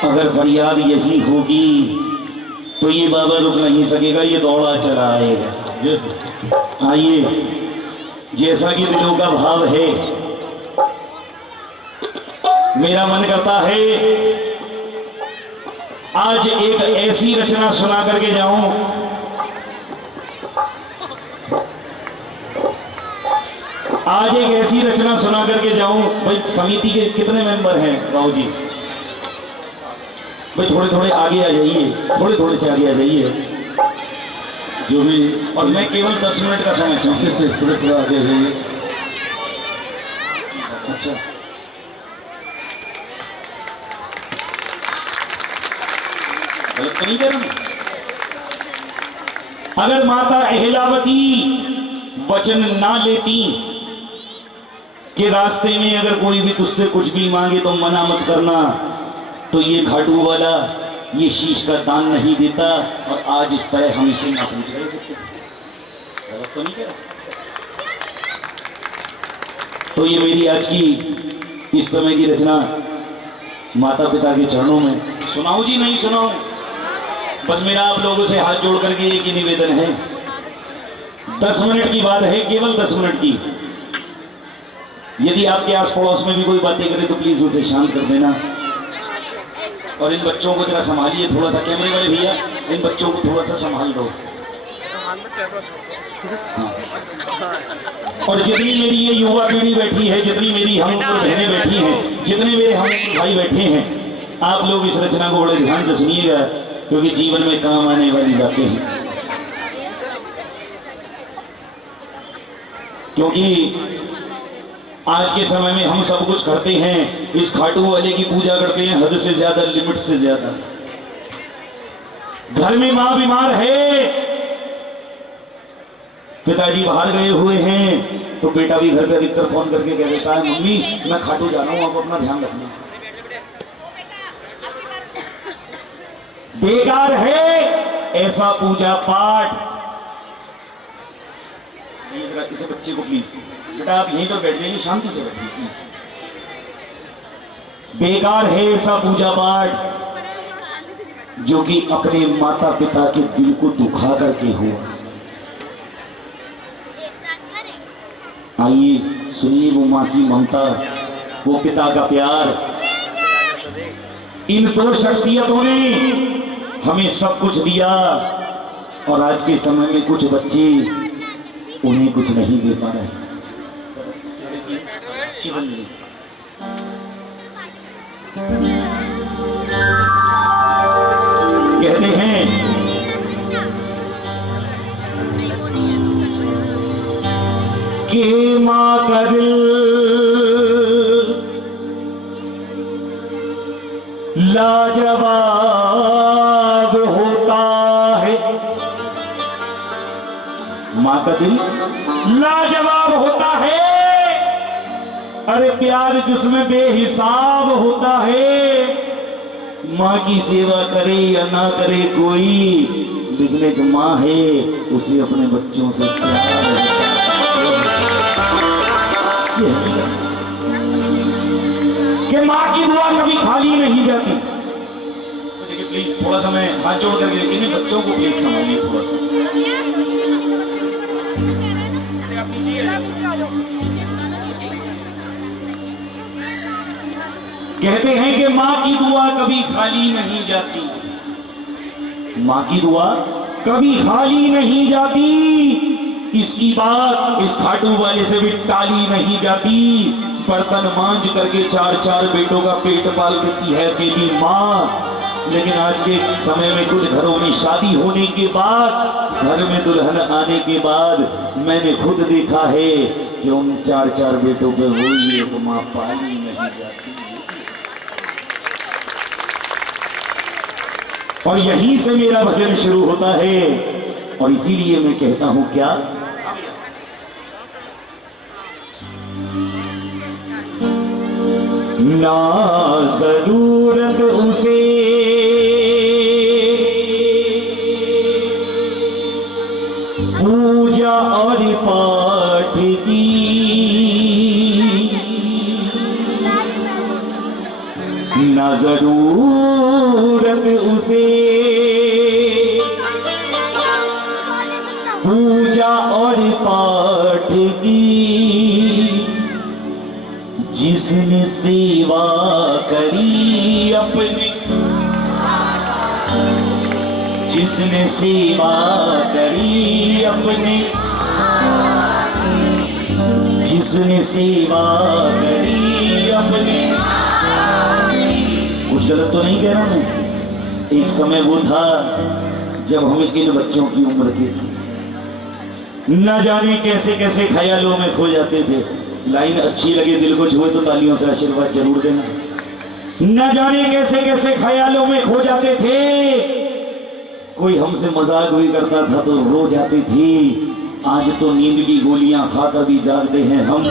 अगर फरियाद यही होगी तो ये बाबा रुक नहीं सकेगा, ये दौड़ा चला आएगा। आइए, जैसा कि दिलों का भाव है, मेरा मन करता है आज एक ऐसी रचना सुना करके जाऊं आज एक ऐसी रचना सुना करके जाऊं। भाई समिति के कितने मेंबर हैं बाबू जी? भाई थोड़े थोड़े आगे आ जाइए, थोड़े थोड़े से आगे आ जाइए जो भी। और मैं केवल 10 मिनट का समय चाहूँ। से थोड़े थोड़ा आगे आ जाइए। अच्छा, गलत तो नहीं कह रहा मैं? अगर माता अहिलावती वचन ना लेती कि रास्ते में अगर कोई भी तुझसे कुछ भी मांगे तो मना मत करना, तो ये खाटू वाला ये शीश का दान नहीं देता और आज इस तरह हम इसे ना पूछ रहे होते। गलत तो नहीं कह रहा? तो ये मेरी आज की इस समय की रचना माता पिता के चरणों में। सुनाऊं जी नहीं सुनाऊं? बस मेरा आप लोगों से हाथ जोड़ करके एक ही निवेदन है, 10 मिनट की बात है, केवल 10 मिनट की। यदि आपके आस पड़ोस में भी कोई बातें करे तो प्लीज उसे शांत कर देना। और इन बच्चों को जरा संभालिए थोड़ा सा, कैमरे वाले भैया इन बच्चों को थोड़ा सा संभाल दो। हाँ। और जितनी मेरी ये युवा पीढ़ी बैठी है, जितनी मेरी हम उम्र बहनें बैठी हैं, जितने मेरे हम उम्र भाई बैठे हैं, आप लोग इस रचना को बड़े ध्यान से सुनिएगा, क्योंकि जीवन में काम आने वाली बातें हैं। क्योंकि आज के समय में हम सब कुछ करते हैं, इस खाटू वाले की पूजा करते हैं हद से ज्यादा, लिमिट से ज्यादा। घर में मां बीमार है, पिताजी बाहर गए हुए हैं, तो बेटा भी घर पे अधिकतर फोन करके कह देता है मम्मी मैं खाटू जा रहा हूं, आप अपना ध्यान रखना। बेकार है ऐसा पूजा पाठ। इस बच्चे को प्लीज बेटा आप यहीं पर बैठ जाइए, शांति से बैठिए प्लीज। बेकार है ऐसा पूजा पाठ जो कि अपने माता पिता के दिल को दुखा करके हुआ। आइए सुनिए वो माँ की ममता, वो पिता का प्यार। इन दो शख्सियतों ने हमें सब कुछ दिया, और आज के समय में कुछ बच्चे उन्हें कुछ नहीं दे पा रहे। कहते हैं कि मां का दिल लाजवाब होता है, मां का दिल लाजवाब होता है। अरे प्यार जिसमें बेहिसाब होता है, मां की सेवा करे या ना करे कोई, लेकिन एक मां है उसे अपने बच्चों से प्यार होता है। कि मां की दुआ कभी खाली नहीं जाती। देखिए प्लीज थोड़ा सा मैं हाथ जोड़ करके इन बच्चों को प्लीज समझिए थोड़ा सा। कहते हैं कि मां की दुआ कभी खाली नहीं जाती, मां की दुआ कभी खाली नहीं जाती। इसकी बात इस खाटू वाले से भी टाली नहीं जाती। बर्तन मांझ करके 4-4 बेटों का पेट पाल देती है अकेली मां, लेकिन आज के समय में कुछ घरों में शादी होने के बाद, घर में दुल्हन आने के बाद मैंने खुद देखा है कि उन 4-4 बेटों पे वही एक मां पाली नहीं जाती। और यहीं से मेरा भजन शुरू होता है, और इसीलिए मैं कहता हूं क्या, ना जरूरत उसे पूजा और पाठ की, ना जरूरत उसे पूजा और पाठ की, जिसने सेवा करी अपने, जिसने सेवा करी अपने, जिसने सेवा करी अपने। कुछ गलत तो नहीं कह रहा मैं? एक समय वो था जब हम इन बच्चों की उम्र के थे, न जाने कैसे कैसे ख्यालों में खो जाते थे। लाइन अच्छी लगे, दिल को छुए तो तालियों से आशीर्वाद जरूर देना। न जाने कैसे कैसे ख्यालों में खो जाते थे। कोई हमसे मजाक भी करता था तो रो जाती थी। आज तो नींद की गोलियां खाता भी जागते हैं हम।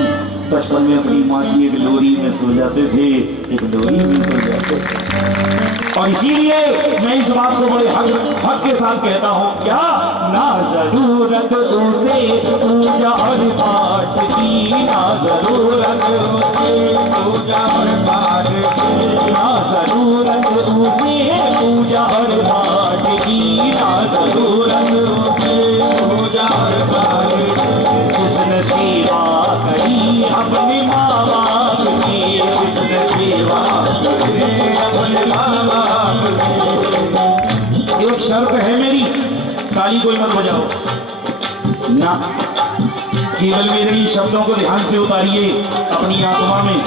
बचपन में अपनी माँ की एक लोरी में सो जाते थे, एक लोरी में सो जाते थे। और इसीलिए मैं इस बात को बड़े हक के साथ कहता हूँ, क्या ना जरूरत उसे पूजा और पाठ की, ना जरूरत उसे पूजा और पाठ की, ना एक शर्त है मेरी, ताली कोई मत बजाओ ना, केवल मेरे ही शब्दों को ध्यान से उतारिए अपनी आत्मा में।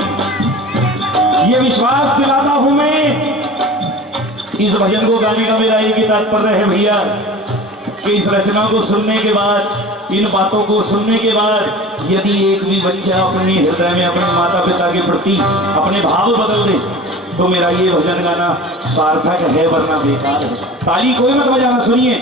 ये विश्वास दिलाता हूं मैं, इस भजन को गाने का मेरा एक ही तात्पर्य है भैया कि इस रचना को सुनने के बाद, इन बातों को सुनने के बाद यदि एक भी बच्चा अपने हृदय में अपने माता पिता के प्रति अपने भाव बदल दे तो मेरा ये भजन गाना सार्थक है, वरना बेकार है। ताली कोई मत बजाना, सुनिए।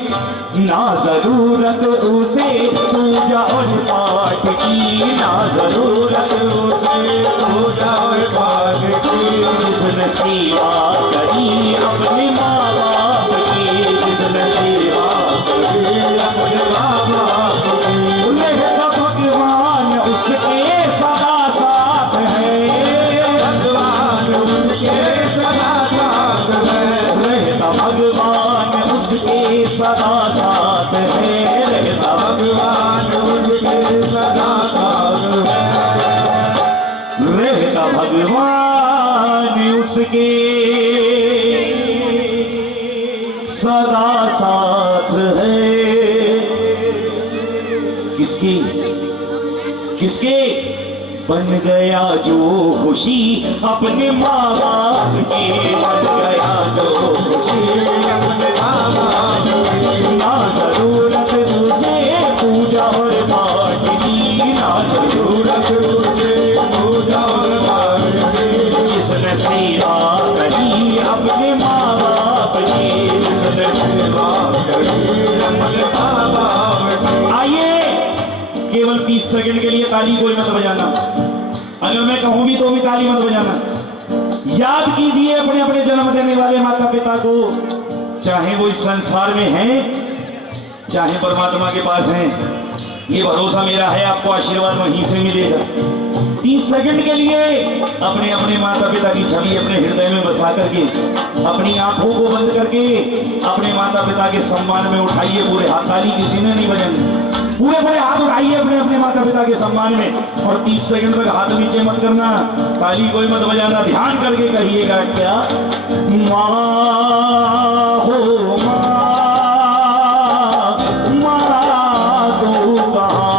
ना जरूरत उसे पूजा और पाठ की, ना जरूरत उसे पूजा और पाठ की, जिसने सेवा करी अपने माँ बाप की, जिसने सेवा करी अपने माँ बाप की, रहता भगवान उसके सदा साथ है, भगवान उनके सदा साथ है, रहता भगवान उसके सदा साथ है, रहता भगवान उनके सदा साथ है, रहता भगवान उसके सदा साथ है। किसकी किसके बन गया जो खुशी अपने माँ बाप की, बन गया जो खुशी अपने माँ बाप की, ना जरूरत उसे पूजा और पाठ की, ना जरूरत उसे पूजा और पाठ की, जिसने सेवा करी अपने माँ बाप की, जिसने सेवा करी अपने माँ बाप की। आइए केवल 30 सेकंड के लिए ताली कोई मत बजाना, अगर मैं कहूं भी तो भी ताली मत बजाना। याद कीजिए अपने अपने जन्म देने वाले माता पिता को, चाहे वो इस संसार में हैं चाहे परमात्मा के पास हैं। ये भरोसा मेरा है, आपको आशीर्वाद वहीं से मिलेगा। 30 सेकंड के लिए अपने अपने माता पिता की छवि अपने हृदय में बसा करके, अपनी आंखों को बंद करके अपने माता पिता के सम्मान में उठाइए पूरे हाथ। ताली किसी ने नहीं बजानी, पूरे हाथ उठाइए अपने अपने माता पिता के सम्मान में, और 30 सेकंड तक हाथ नीचे मत करना, ताली कोई मत बजाना। ध्यान करके कहिएगा क्या, माँ हो माँ, माँ तू कहाँ,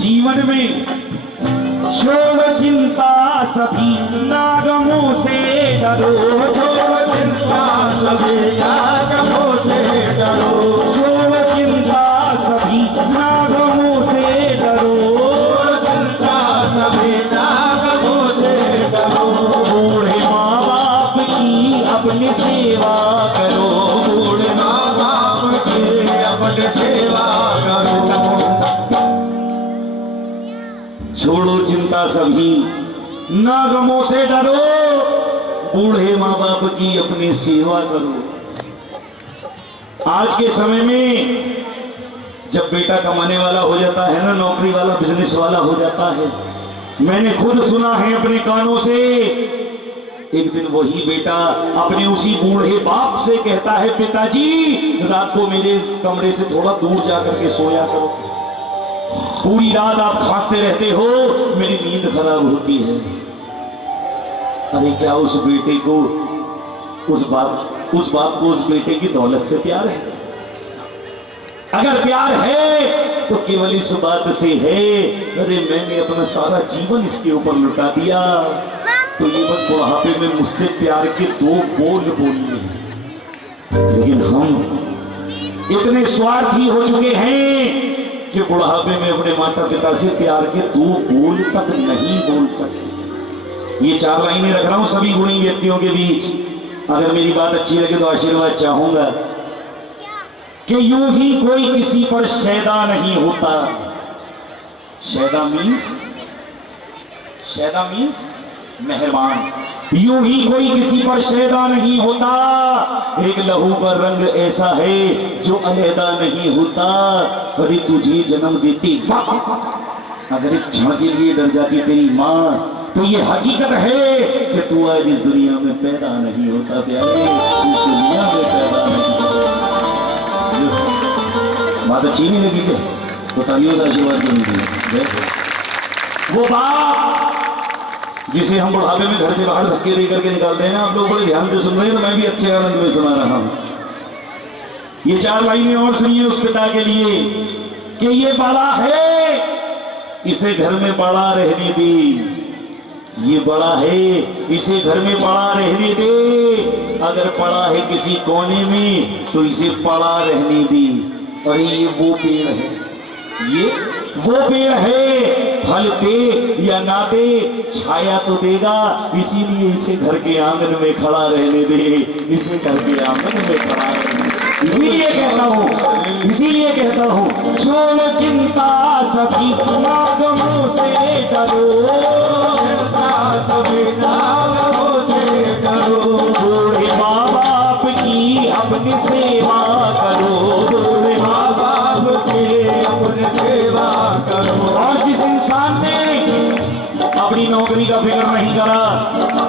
जीवन में छोड़ चिंता सभी नागमों से डरो, छोड़ चिंता सभी नागमों से डरो, छोड़ चिंता सभी नागमों से डरो, छोड़ चिंता सभी नागमों से डरो, बूढ़े माँ बाप की अपनी सेवा करो, बूढ़े माँ बाप की अपनी सेवा करो, छोड़ो चिंता सभी नागमों से डरो, बूढ़े माँ बाप की अपनी सेवा करो। आज के समय में जब बेटा कमाने वाला हो जाता है ना, नौकरी वाला बिजनेस वाला हो जाता है, मैंने खुद सुना है अपने कानों से, एक दिन वही बेटा अपने उसी बूढ़े बाप से कहता है, पिताजी रात को मेरे कमरे से थोड़ा दूर जाकर के सोया करो, पूरी रात आप खांसते रहते हो, मेरी नींद खराब होती है। अरे क्या उस बेटे को उस बाप को उस बेटे की दौलत से प्यार है? अगर प्यार है तो केवल इस बात से है, अरे मैंने अपना सारा जीवन इसके ऊपर लुटा दिया, तो ये बस बुढ़ापे में मुझसे प्यार के 2 बोल बोलिए। लेकिन हम इतने स्वार्थी हो चुके हैं कि बुढ़ापे में अपने माता पिता से प्यार के 2 बोल तक नहीं बोल सकते। ये 4 लाइनें रख रहा हूं सभी गुणी व्यक्तियों के बीच। अगर मेरी बात अच्छी लगे तो आशीर्वाद चाहूंगा कि यूं ही कोई किसी पर शैदा नहीं होता। शैदा मीन्स मेहरबान। यूं ही कोई किसी पर शैदा नहीं होता। एक लहू का रंग ऐसा है जो अलहदा नहीं होता। कभी तुझे जन्म देती अगर एक क्षण के लिए डर जाती तेरी माँ, तो ये हकीकत है कि तू आज इस दुनिया में पैदा नहीं होता प्यारे, इस दुनिया में पैदा नहीं होता। बात अच्छी नहीं लगी क्या? तो तालियों से आशीर्वाद क्यों नहीं दिया? वो बाप जिसे हम बुढ़ापे में घर से बाहर धक्के दे करके निकालते हैं ना, आप लोग बड़े ध्यान से सुन रहे हैं तो मैं भी अच्छे आनंद में सुना रहा हूं। ये 4 लाइनें और सुनिए उस पिता के लिए कि ये बड़ा है, इसे घर में बड़ा रहने दे। ये बड़ा है, इसे घर में बड़ा रहने दे। अगर पड़ा है किसी कोने में तो इसे पड़ा रहने दे। अरे ये वो पेड़ है, ये वो पेड़ है, फल दे या ना दे छाया तो देगा, इसीलिए इसे घर के आंगन में खड़ा रहने दे। इसे घर के आंगन में खड़ा रहने दे। इसीलिए कहता हूँ छोड़ो चिंता सभी नागमों से डरो, बूढ़े माँ बाप की अपनी सेवा करो, बूढ़े माँ बाप की अपनी सेवा करो। और जिस इंसान ने अपनी नौकरी का फिक्र नहीं करा,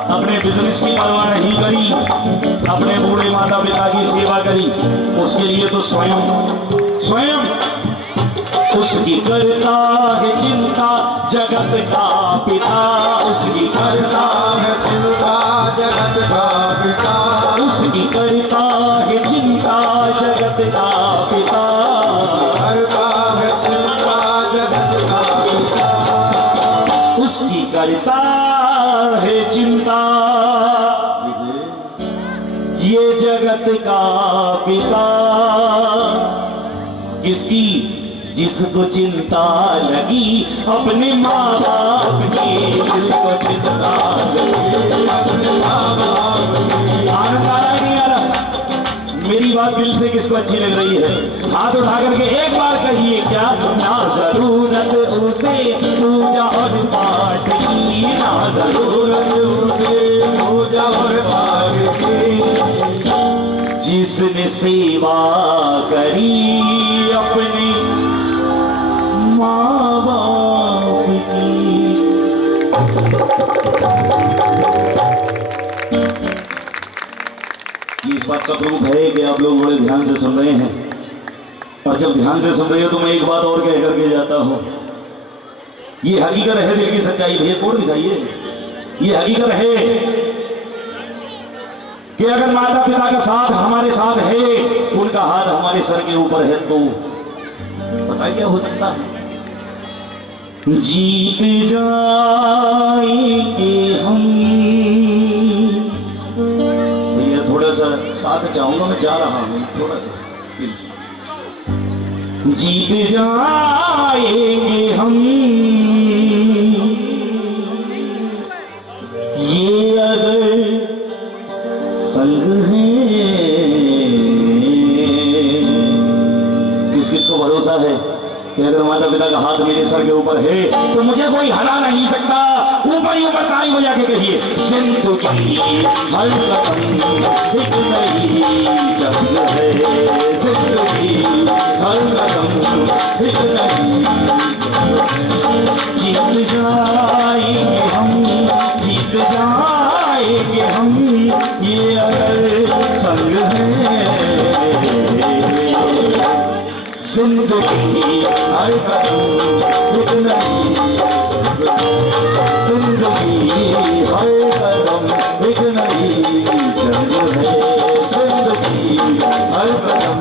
अपने बिजनेस की परवाह नहीं करी, अपने बूढ़े माता पिता की सेवा करी, उसके लिए तो स्वयं उसकी करता है चिंता जगत का पिता। उसकी करता है चिंता जगत का पिता। उसकी करता है चिंता जगत का पिता। करता है चिंता जगत का पिता। उसकी करता है चिंता ये जगत का पिता। किसकी? जिसको चिंता लगी अपने माँ बाप की, जिसको चिंता लगी अपने माँ बाप की। आनंद आ रहा है नहीं आ रहा? मेरी बात दिल से किसको अच्छी लग रही है? हाथ उठा करके एक बार कहिए क्या? ना जरूरत उसे पूजा और पाठ की, ना जरूरत उसे पूजा और पाठ की। जिसने सेवा करी अपने माँ बाप की। ये इस बात का प्रूफ है कि आप लोग बड़े ध्यान से सुन रहे हैं। और जब ध्यान से सुन रहे हो तो मैं एक बात और कह करके जाता हूं। ये हकीकत है, दिल की सच्चाई भैया कोड दिखाइए। ये हकीकत है कि अगर माता पिता का साथ हमारे साथ है, उनका हाथ हमारे सर के ऊपर है, तो पता है क्या हो सकता है? जीत जाएंगे हम। भैया थोड़ा सा साथ चाहूंगा, मैं जा रहा हूं थोड़ा सा प्लीज। जीत जाएंगे हम ये अगर संग है। किस किस को भरोसा है कि अगर माता पिता का हाथ मेरे सर के ऊपर है तो मुझे कोई हरा नहीं सकता? ऊपर ही ऊपर ताली बजा के कहिए, जिंदगी हर कदम एक नई जंग है, जिंदगी हर कदम एक नई। जीत जाएंगे हम, जीत जाएंगे हम ये अगर संग है। जिंदगी हर कदम एक नई, जिंदगी हर कदम एक नई जंग है, जिंदगी हर कदम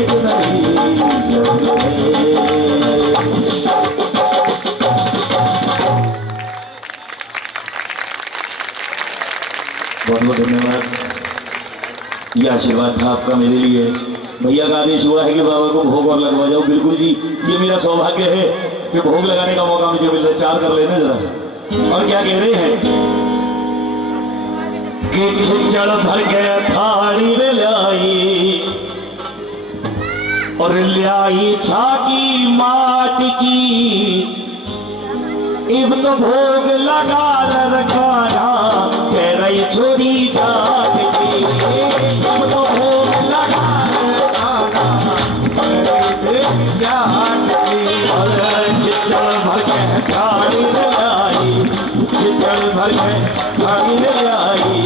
एक नई जंग है। बहुत बहुत धन्यवाद। यह आशीर्वाद था आपका मेरे लिए। भैया का आदेश हुआ है कि बाबा को भोग और लगवा जाओ। बिल्कुल जी, ये मेरा सौभाग्य है कि भोग लगाने का मौका मुझे मिल रहा है। चार कर लेने जरा। और क्या कह रहे हैं कि खिचड़ भर गया थाली रे लाई और लाई छाकी माट की, इब तो भोग लगा रखाना कह रही छोरी जाट की, इब तो भोग लगा खिचड़ भर के थाली में लाई, खिचड़ भर के थाली में लाई,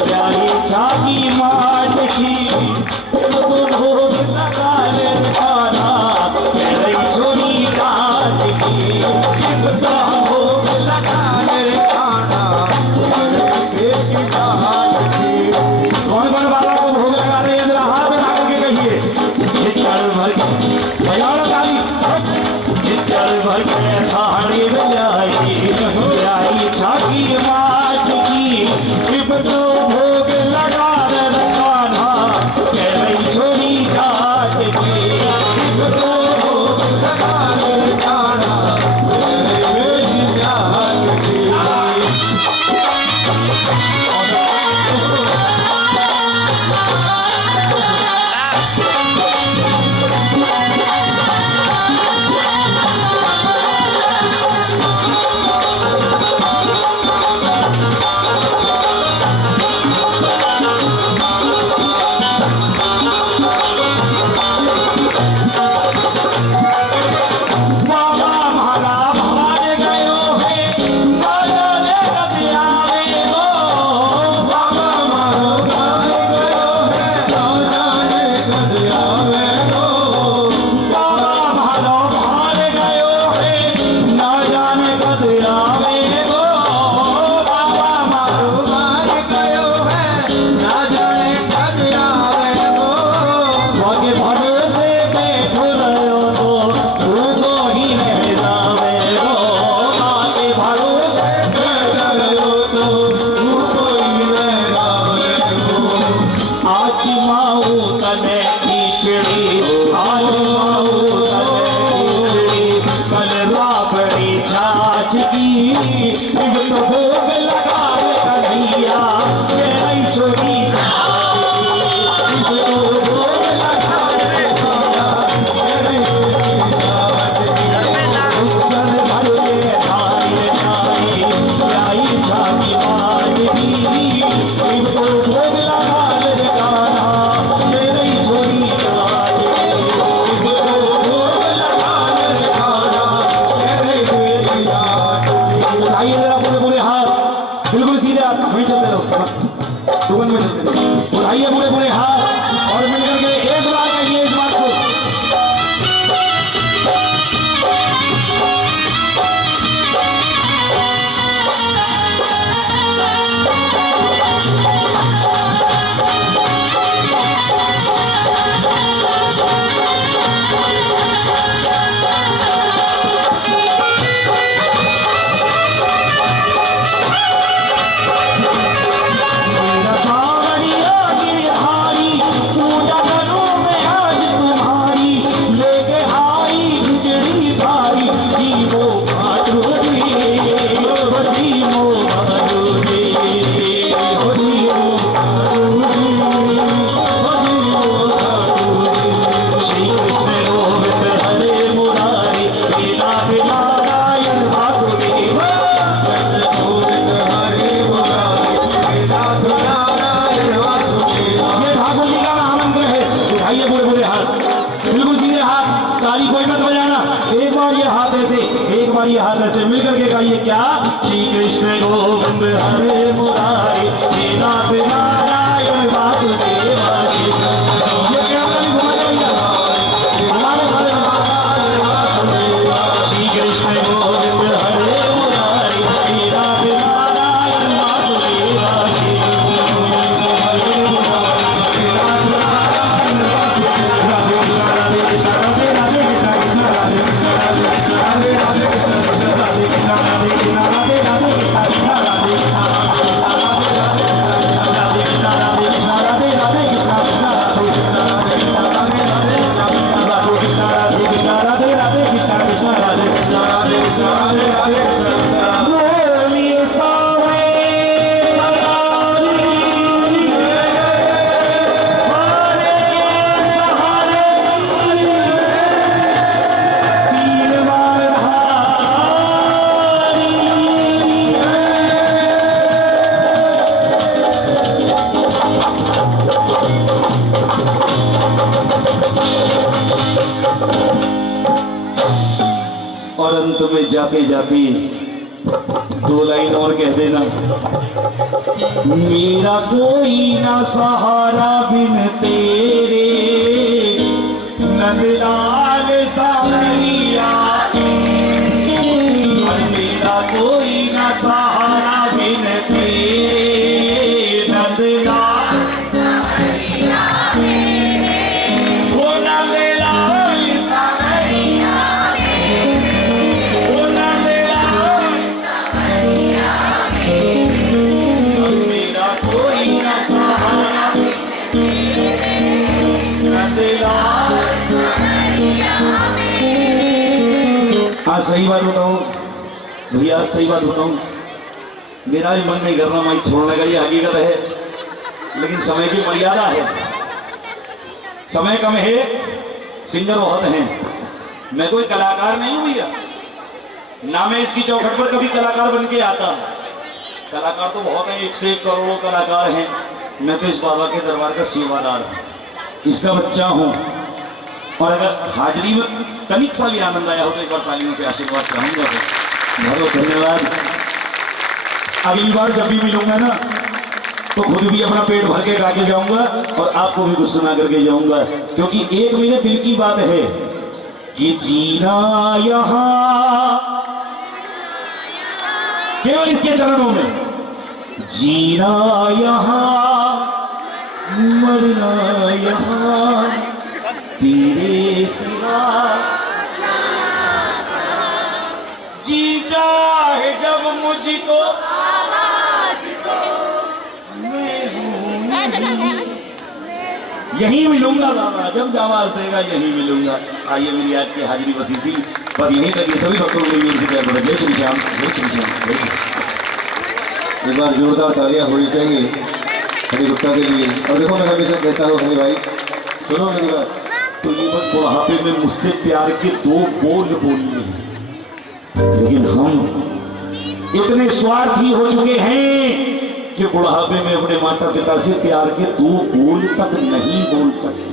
लाई छाकी माट की, इब तो भोग लगा रखाना कह रही छोरी जाट की, इब तो भोग लगा रखाना। कौन कौन बाबा को भोग लगा रहे हैं, जरा हाथ उठा करके कहिए। खिचड़ भर के बजाओ ताली, खिचड़ भर के थाली में लाई, लाई छाकी माट की, इब तो भोग लगा रखाना कह रही छोरी जाट की, इब तो भोग लगा रखाना कह रही जाट की। बिल्कुल सीधे हाथ वहीं चलते रहो, दुकान में चलते रहो। उठाइए पूरे पूरे हाथ और मिलकर के एक बार कहिए इस बात को। ये हाथ ऐसे मिलकर के गाइए क्या, श्री कृष्ण गोविंद हरे मुरारी हे नाथ नारायण वासुदेव। ये कैमरा भी घुमा जाएगा हमारे सारे। श्री कृष्ण गोविंद हरे मुरारी हे नाथ नारायण वासुदेव। राधे कृष्ण राधे कृष्ण राधे राधे कृष्ण कृष्ण राधे राधे राधे राधे राधे राधे राधे राधे राधे राधे राधे राधे में जाते जाते 2 लाइन और कह देना। मेरा कोई ना सहारा बिन तेरे नंदलाल सावरिया, मेरा कोई ना सहारा बिन तेरे नंदलाल सावरिया, ओ नंदलाल सावरिया, ओ नंदलाल सावरिया, मेरा कोई ना सहारा नंदलाल। आज सही बात बताऊं भैया, आज सही बात बताऊं, मेरा भी मन नहीं करना माइक छोड़ने का, ये हकीकत है, लेकिन समय की मर्यादा है, समय कम है, सिंगर बहुत हैं, मैं कोई कलाकार नहीं हूं भैया, ना मैं इसकी चौखट पर कभी कलाकार बन के आता। कलाकार तो बहुत हैं, 1 से 1 करोड़ों कलाकार हैं, मैं तो इस बाबा के दरबार का सेवादार हूं, इसका बच्चा हूं। और अगर हाजिरी में तनिक सा भी आनंद आया हो तो एक बार तालियों से आशीर्वाद चाहूंगा। तो बहुत बहुत धन्यवाद। अगली बार जब भी मिलूंगा ना तो खुद भी अपना पेट भर के गा के जाऊंगा और आपको भी कुछ सुना करके जाऊंगा, क्योंकि एक मेरे दिल की बात है कि जीना यहाँ केवल इसके चरणों में, जीना यहाँ मरना यहाँ तेरे सिवा, जी चाहे जब मुझको मैं हूँ यहीं मिलूंगा बाबा, जब आवाज देगा यहीं मिलूंगा। आइए मेरी आज की हाजिरी बस यहीं तक, ये सभी भक्तों को जय श्री श्याम, जय श्री श्याम, जय श्री। एक बार जोरदार तालियां होनी चाहिए हनी गुप्ता के लिए। और देखो मैं हमेशा कहता हूँ हनी भाई, सुनो मेरी बात, तो ये बस बुढ़ापे में मुझसे प्यार के 2 बोल बोलिए, लेकिन हम इतने स्वार्थी हो चुके हैं कि बुढ़ापे में अपने माता पिता से प्यार के 2 बोल तक नहीं बोल सकते।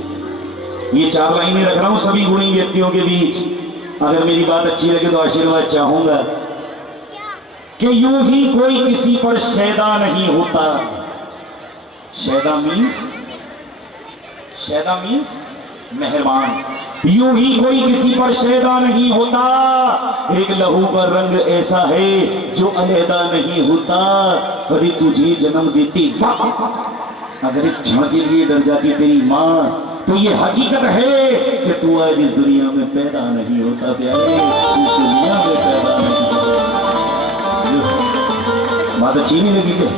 ये 4 लाइनें रख रहा हूं सभी गुणी व्यक्तियों के बीच, अगर मेरी बात अच्छी लगे तो आशीर्वाद चाहूंगा कि यूं ही कोई किसी पर शैदा नहीं होता। शैदा मीन्स मेहरबान। यूं ही कोई किसी पर शैदा नहीं होता, एक लहू का रंग ऐसा है जो अलहदा नहीं होता। कभी तुझे जन्म देती अगर एक क्षण के लिए डर जाती तेरी माँ, तो ये हकीकत है कि तू आज इस दुनिया में पैदा नहीं होता प्यारे, इस दुनिया में पैदा नहीं होता। बात अच्छी नहीं लगी क्या?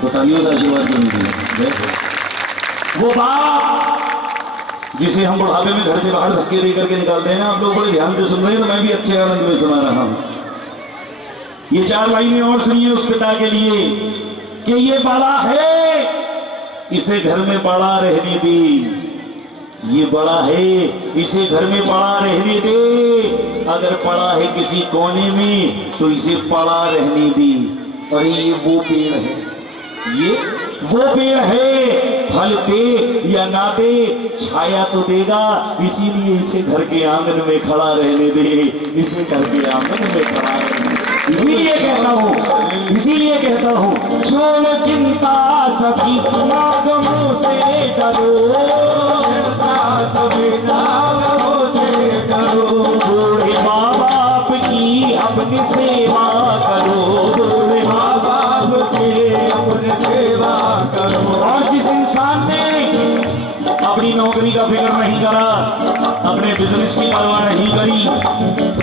तो तालियों से आशीर्वाद क्यों नहीं दिया? वो बाप जिसे हम बुढ़ापे में घर से बाहर धक्के दे करके निकालते हैं ना, आप लोग बड़े ध्यान से सुन रहे हैं तो मैं भी अच्छे आनंद में सुना रहा हूं। ये 4 लाइनें और सुनिए उस पिता के लिए कि ये बड़ा है, इसे घर में बड़ा रहने दे, ये बड़ा है, इसे घर में बड़ा रहने दे, अगर पड़ा है किसी कोने में तो इसे पड़ा रहने दे। अरे ये वो पेड़ है, ये वो पेड़ है, फल दे या ना दे छाया तो देगा, इसीलिए इसे घर के आंगन में खड़ा रहने दे, इसे घर के आंगन में खड़ा रहने दे। इसीलिए कहता हूँ छोड़ो चिंता सभी नागमों से डरो, बूढ़े माँ बाप की अपनी सेवा करो, बूढ़े माँ बाप की अपनी सेवा करो। और जिस इंसान ने अपनी नौकरी का फिक्र नहीं करा, अपने बिजनेस की परवाह नहीं करी,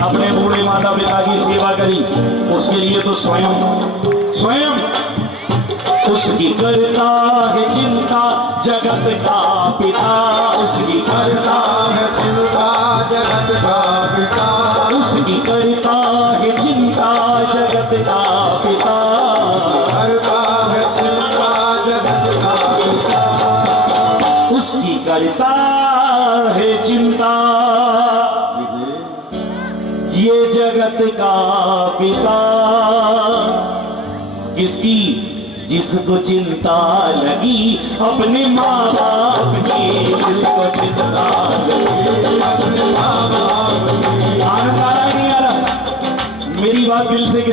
अपने बूढ़े माता पिता की सेवा करी, उसके लिए तो स्वयं उसकी करता है चिंता जगत का पिता, उसकी करता है चिंता जगत का पिता, उसकी करता है चिंता जगत का पिता, करता है चिंता जगत का पिता, उसकी करता है चिंता ये जगत का पिता। किसकी? जिसको चिंता लगी अपने माँ बाप की, जिसको चिंता लगी अपने माँ बाप की। आनंद आ रहा नहीं आ रहा?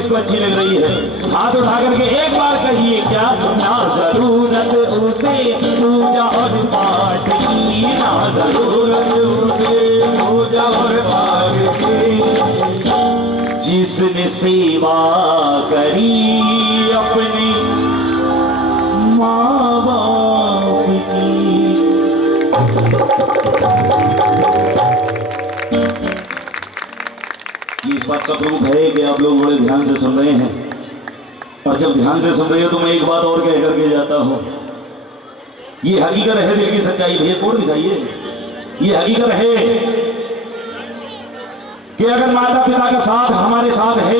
किसको अच्छी लग रही है हाथ उठा करके एक बार कहिए क्या। ना जरूरत उसे पूजा और पाठ की, ना जरूरत उसे पूजा और पाठ की, जिसने सेवा करी अपने माँ बाप की। ये इस बात का प्रूफ है कि आप लोग बड़े ध्यान से सुन रहे हैं, और जब ध्यान से सुन रहे हो तो मैं एक बात और कह करके जाता हूं। ये हकीकत है, दिल की सच्चाई। भैया कोड दिखाइए। ये हकीकत है कि अगर माता पिता का साथ हमारे साथ है,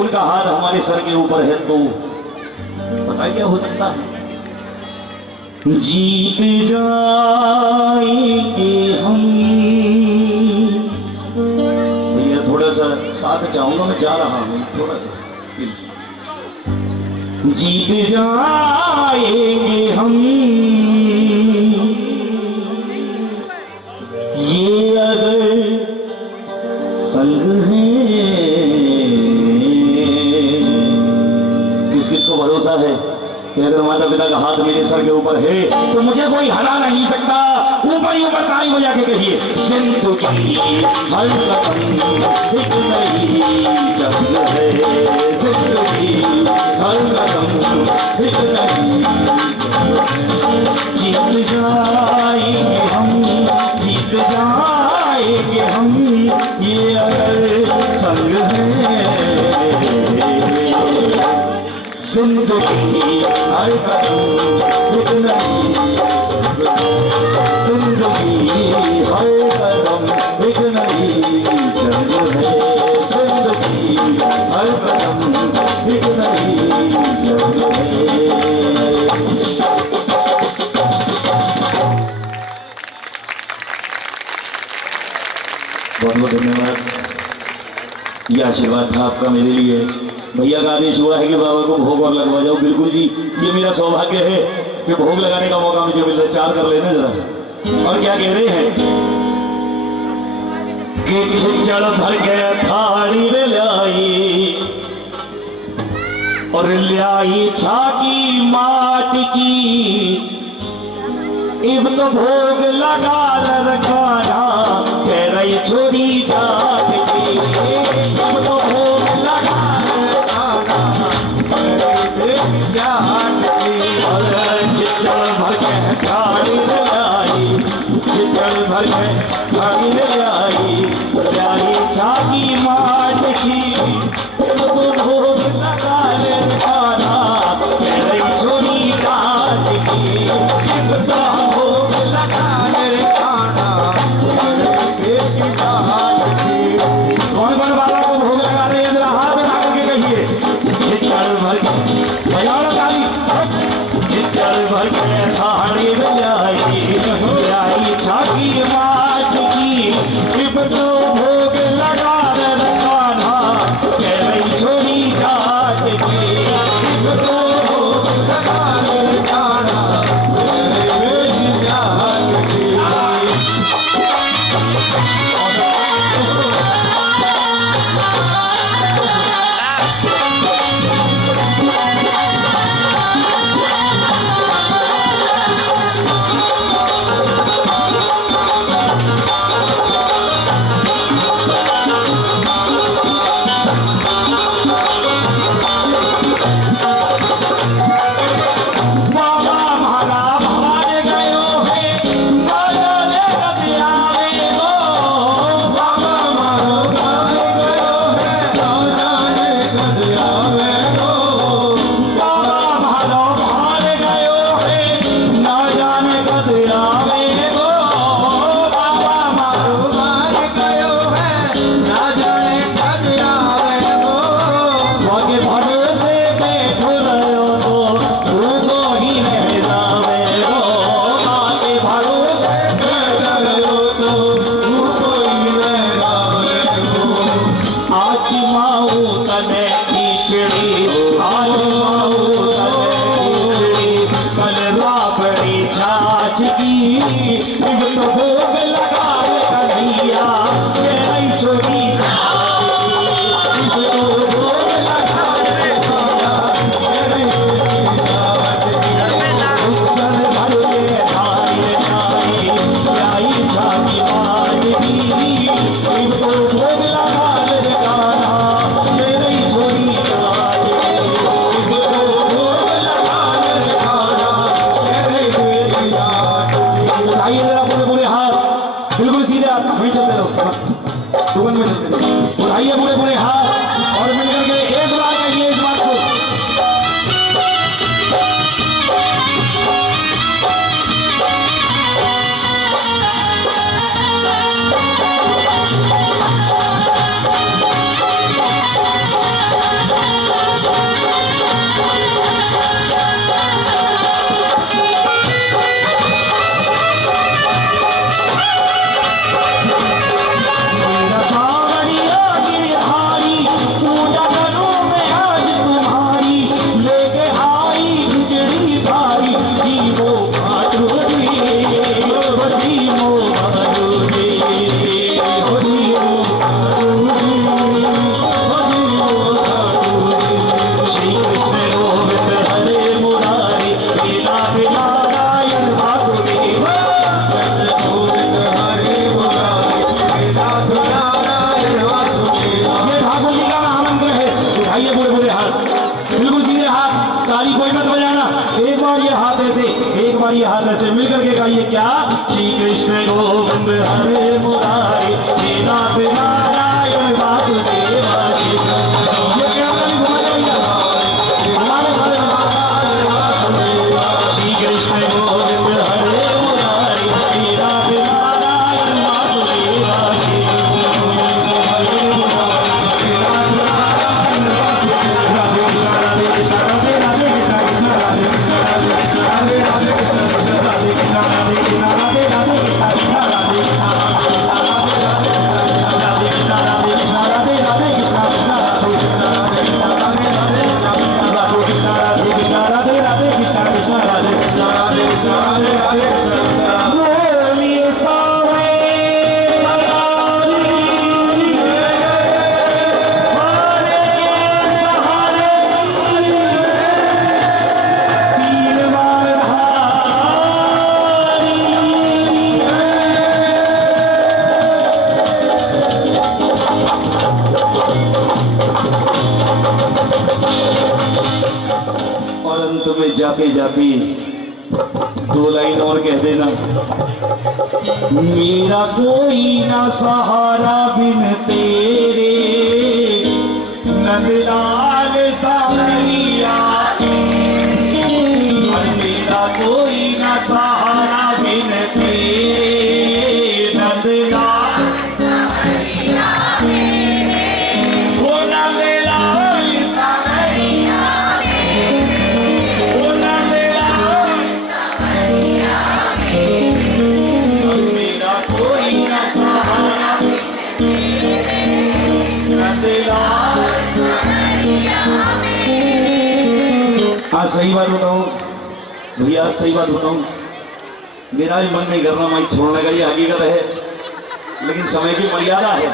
उनका हाथ हमारे सर के ऊपर है, तो पता है क्या हो सकता है? जीत जाएंगे हम। भैया थोड़ा सा साथ चाहूंगा, मैं जा रहा हूं, थोड़ा सा प्लीज। जीत जाएंगे हम ये अगर संग है। किस किस को भरोसा है कि अगर माता पिता का हाथ मेरे सर के ऊपर है तो मुझे कोई हरा नहीं सकता। ऊपर ही ऊपर ताली बजा के कहिए, जिंदगी हर कदम एक नई जंग है, जिंदगी हर कदम एक नई। जीत जाएंगे हम, जीत जाएंगे हम ये अगर संग है। जिंदगी हर कदम एक नई, जिंदगी हर कदम एक नई जंग है, जिंदगी हर कदम एक नई जंग है। बहुत बहुत धन्यवाद। यह आशीर्वाद था आपका मेरे लिए। भैया का आदेश हुआ है कि बाबा को भोग और लगवा जाओ। बिल्कुल जी, ये मेरा सौभाग्य है कि भोग लगाने का मौका मुझे मिल रहा है। चार कर लेने जरा। और क्या कह रहे हैं कि खिचड़ भर गया थाली रे लाई, और लाई छाकी माट की, इब तो भोग लगा रखाना कह रही छोरी जाट की। इब तो भोग लगा खिचड़ भर के थाली में लाई, खिचड़ भर के थाली में लाई, लाई छाकी माट की, इब तो भोग लगा रखाना कह रही छोरी जाट की। इब तो भोग लगा कौन कौन बाबा को भोग लगा रहे हैं? जरा हाथ उठा करके कहिए, खिचड़ भर के भैया ताली, खिचड़ भर के थाली में लाई, लाई छाकी माट की, इब तो भोग लगा रखाना कह रही छोरी जाट की। इब तो भोग लगा रखाना कह रही जाट की। बाबा माला भार गयो है, माला ले दिया बिल्कुल सीधे आप वहीं चलते रहो, दुकान में चलते रहो। उठाइए पूरे पूरे हाथ और मिलकर के एक बार कहिए इस बात को। ये हाथ ऐसे मिलकर के गाइए क्या, श्री कृष्ण गोविंद हरे मुरारी हे नाथ नारायण वासुदेव। ये क्या घुमा जाएगा हमारे सारे, श्री कृष्ण गोविंद हरे मुरारी हे नाथ नारायण वासुदेव। राधे कृष्ण राधे कृष्ण राधे राधे कृष्ण कृष्ण राधे राधे राधे जाते जाते दो लाइन और कह देना, मेरा कोई ना सहारा बिन तेरे नंदलाल सावरिया, मेरा कोई ना सहारा बिन तेरे नंदलाल सावरिया, हो नंदलाल सावरिया, आज सही बात बताऊं भैया, आज सही बात बताऊं, मेरा भी मन नहीं करना माइक छोड़ने का, ये हकीकत है, लेकिन समय की मर्यादा है,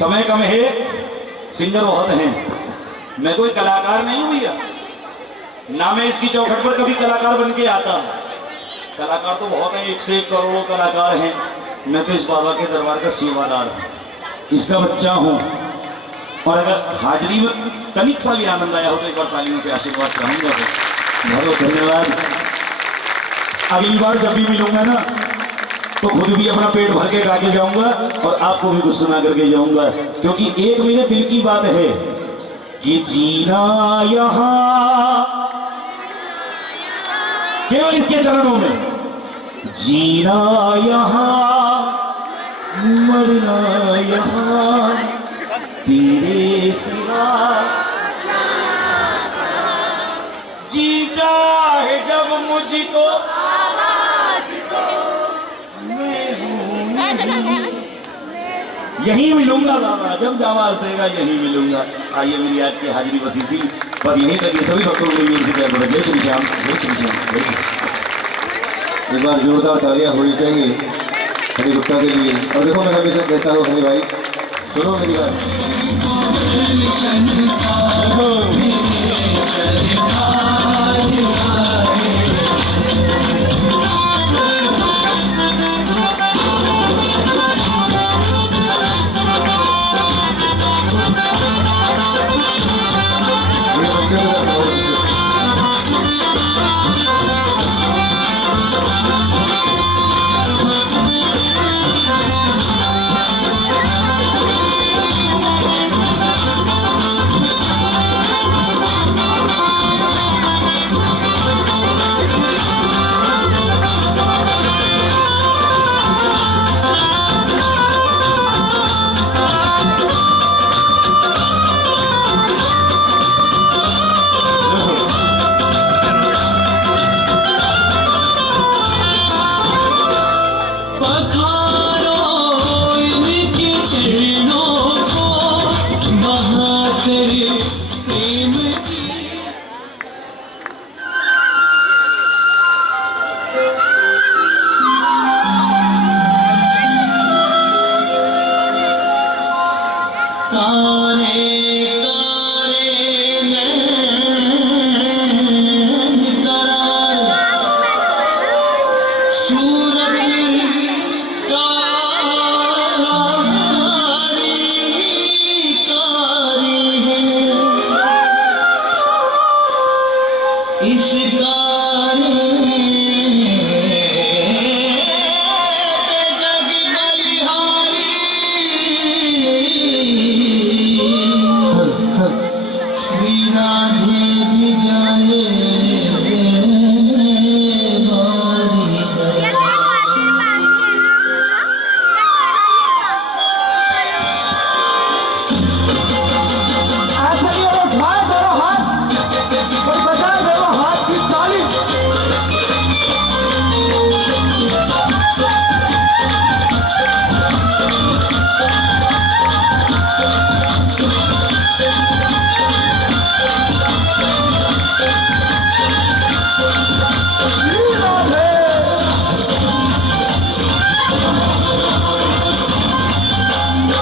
समय कम है, सिंगर बहुत हैं, मैं कोई कलाकार नहीं हूं भैया, ना मैं इसकी चौखट पर कभी कलाकार बन के आता। कलाकार तो बहुत हैं, 1 से 1 करोड़ों कलाकार हैं, मैं तो इस बाबा के दरबार का सेवादार हूँ, इसका बच्चा हूँ। और अगर हाजिरी में तनिक सा भी आनंद आया हो तो एक बार तालियों से आशीर्वाद चाहूंगा। तो बहुत बहुत धन्यवाद। अगली बार जब भी मिलूंगा ना तो खुद भी अपना पेट भर के गा के जाऊंगा और आपको भी कुछ सुना करके जाऊंगा, क्योंकि एक मेरे दिल की बात है कि जीना यहाँ केवल इसके चरणों में, जीना यहाँ मरना यहाँ तेरे सिवा, जी चाहे जब मुझको मैं हूँ यहीं मिलूंगा बाबा, जब आवाज देगा यहीं मिलूंगा। आइए मेरी आज की हाजिरी बस यहीं तक, ये सभी भक्तों को जय श्री श्याम, जय श्री श्याम, जय श्री। एक बार जोरदार तालियां होनी चाहिए हनी गुप्ता के लिए। और देखो मैं हमेशा कहता हूँ हनी भाई सुनो मेरी बात, पखारो इनके चरणों को बहाकर प्रेम की। कारे कारे नैन करार सूरत कारी कारी है इस कारी श्री राधे भी जाए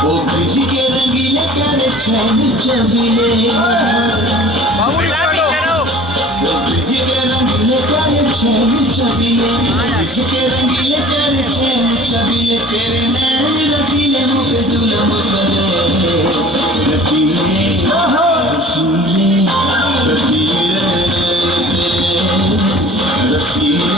वो ब्रिज के रंगीले प्यारे चैन चबीले वो ब्रिज के रंगीले प्यारे चैन चबीले ब्रिज के रंगीले प्यारे चैन चबीले तेरे नैन रसीले मुख जुल्म करे रसीले रसीले रसीले रसीले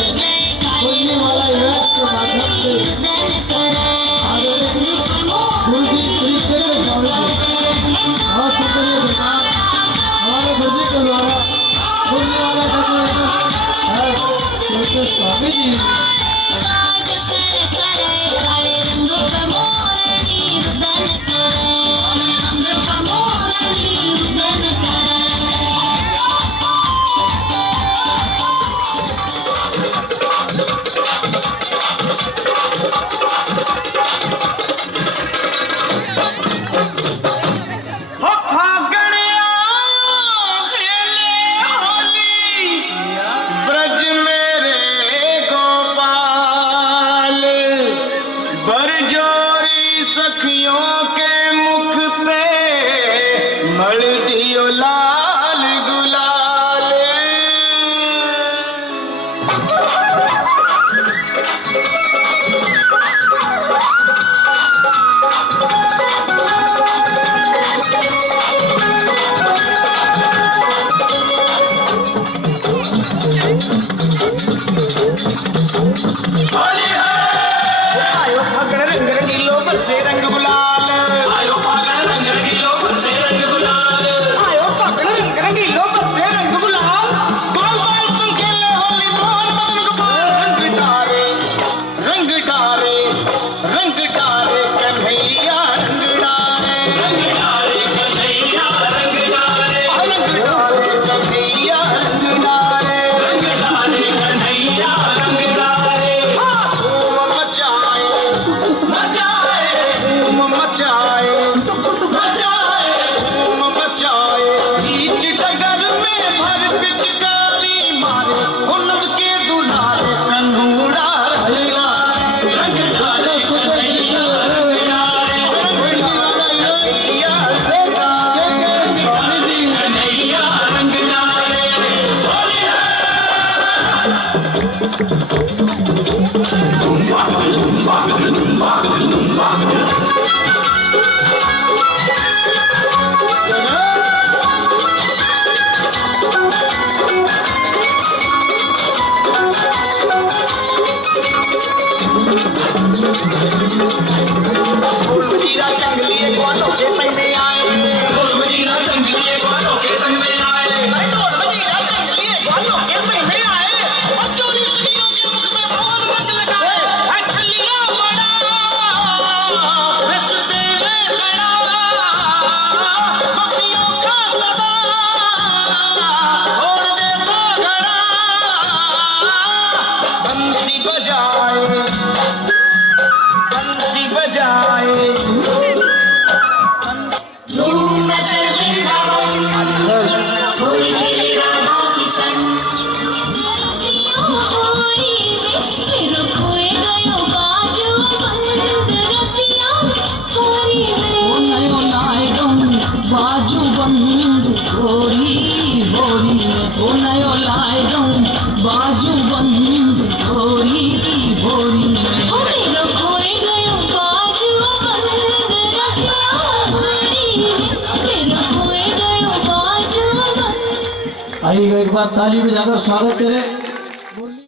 बोलने वाला इवेंट के माध्यम से गुरुजी श्री कृष्ण स्वामी जी बहुत शुक्रिया धन्यवाद हमारे गुरुजी के द्वारा बोलने वाला है कृष्ण स्वामी जी। बाजू बंद गोरी गोरी ओ नयो लाए दूं बाजू बंद गोरी गोरी मेरो खोए गयो बाजू बंद रसिया मेरो खोए गयो बाजू बंद। आइए एक बार ताली बजाकर स्वागत करें।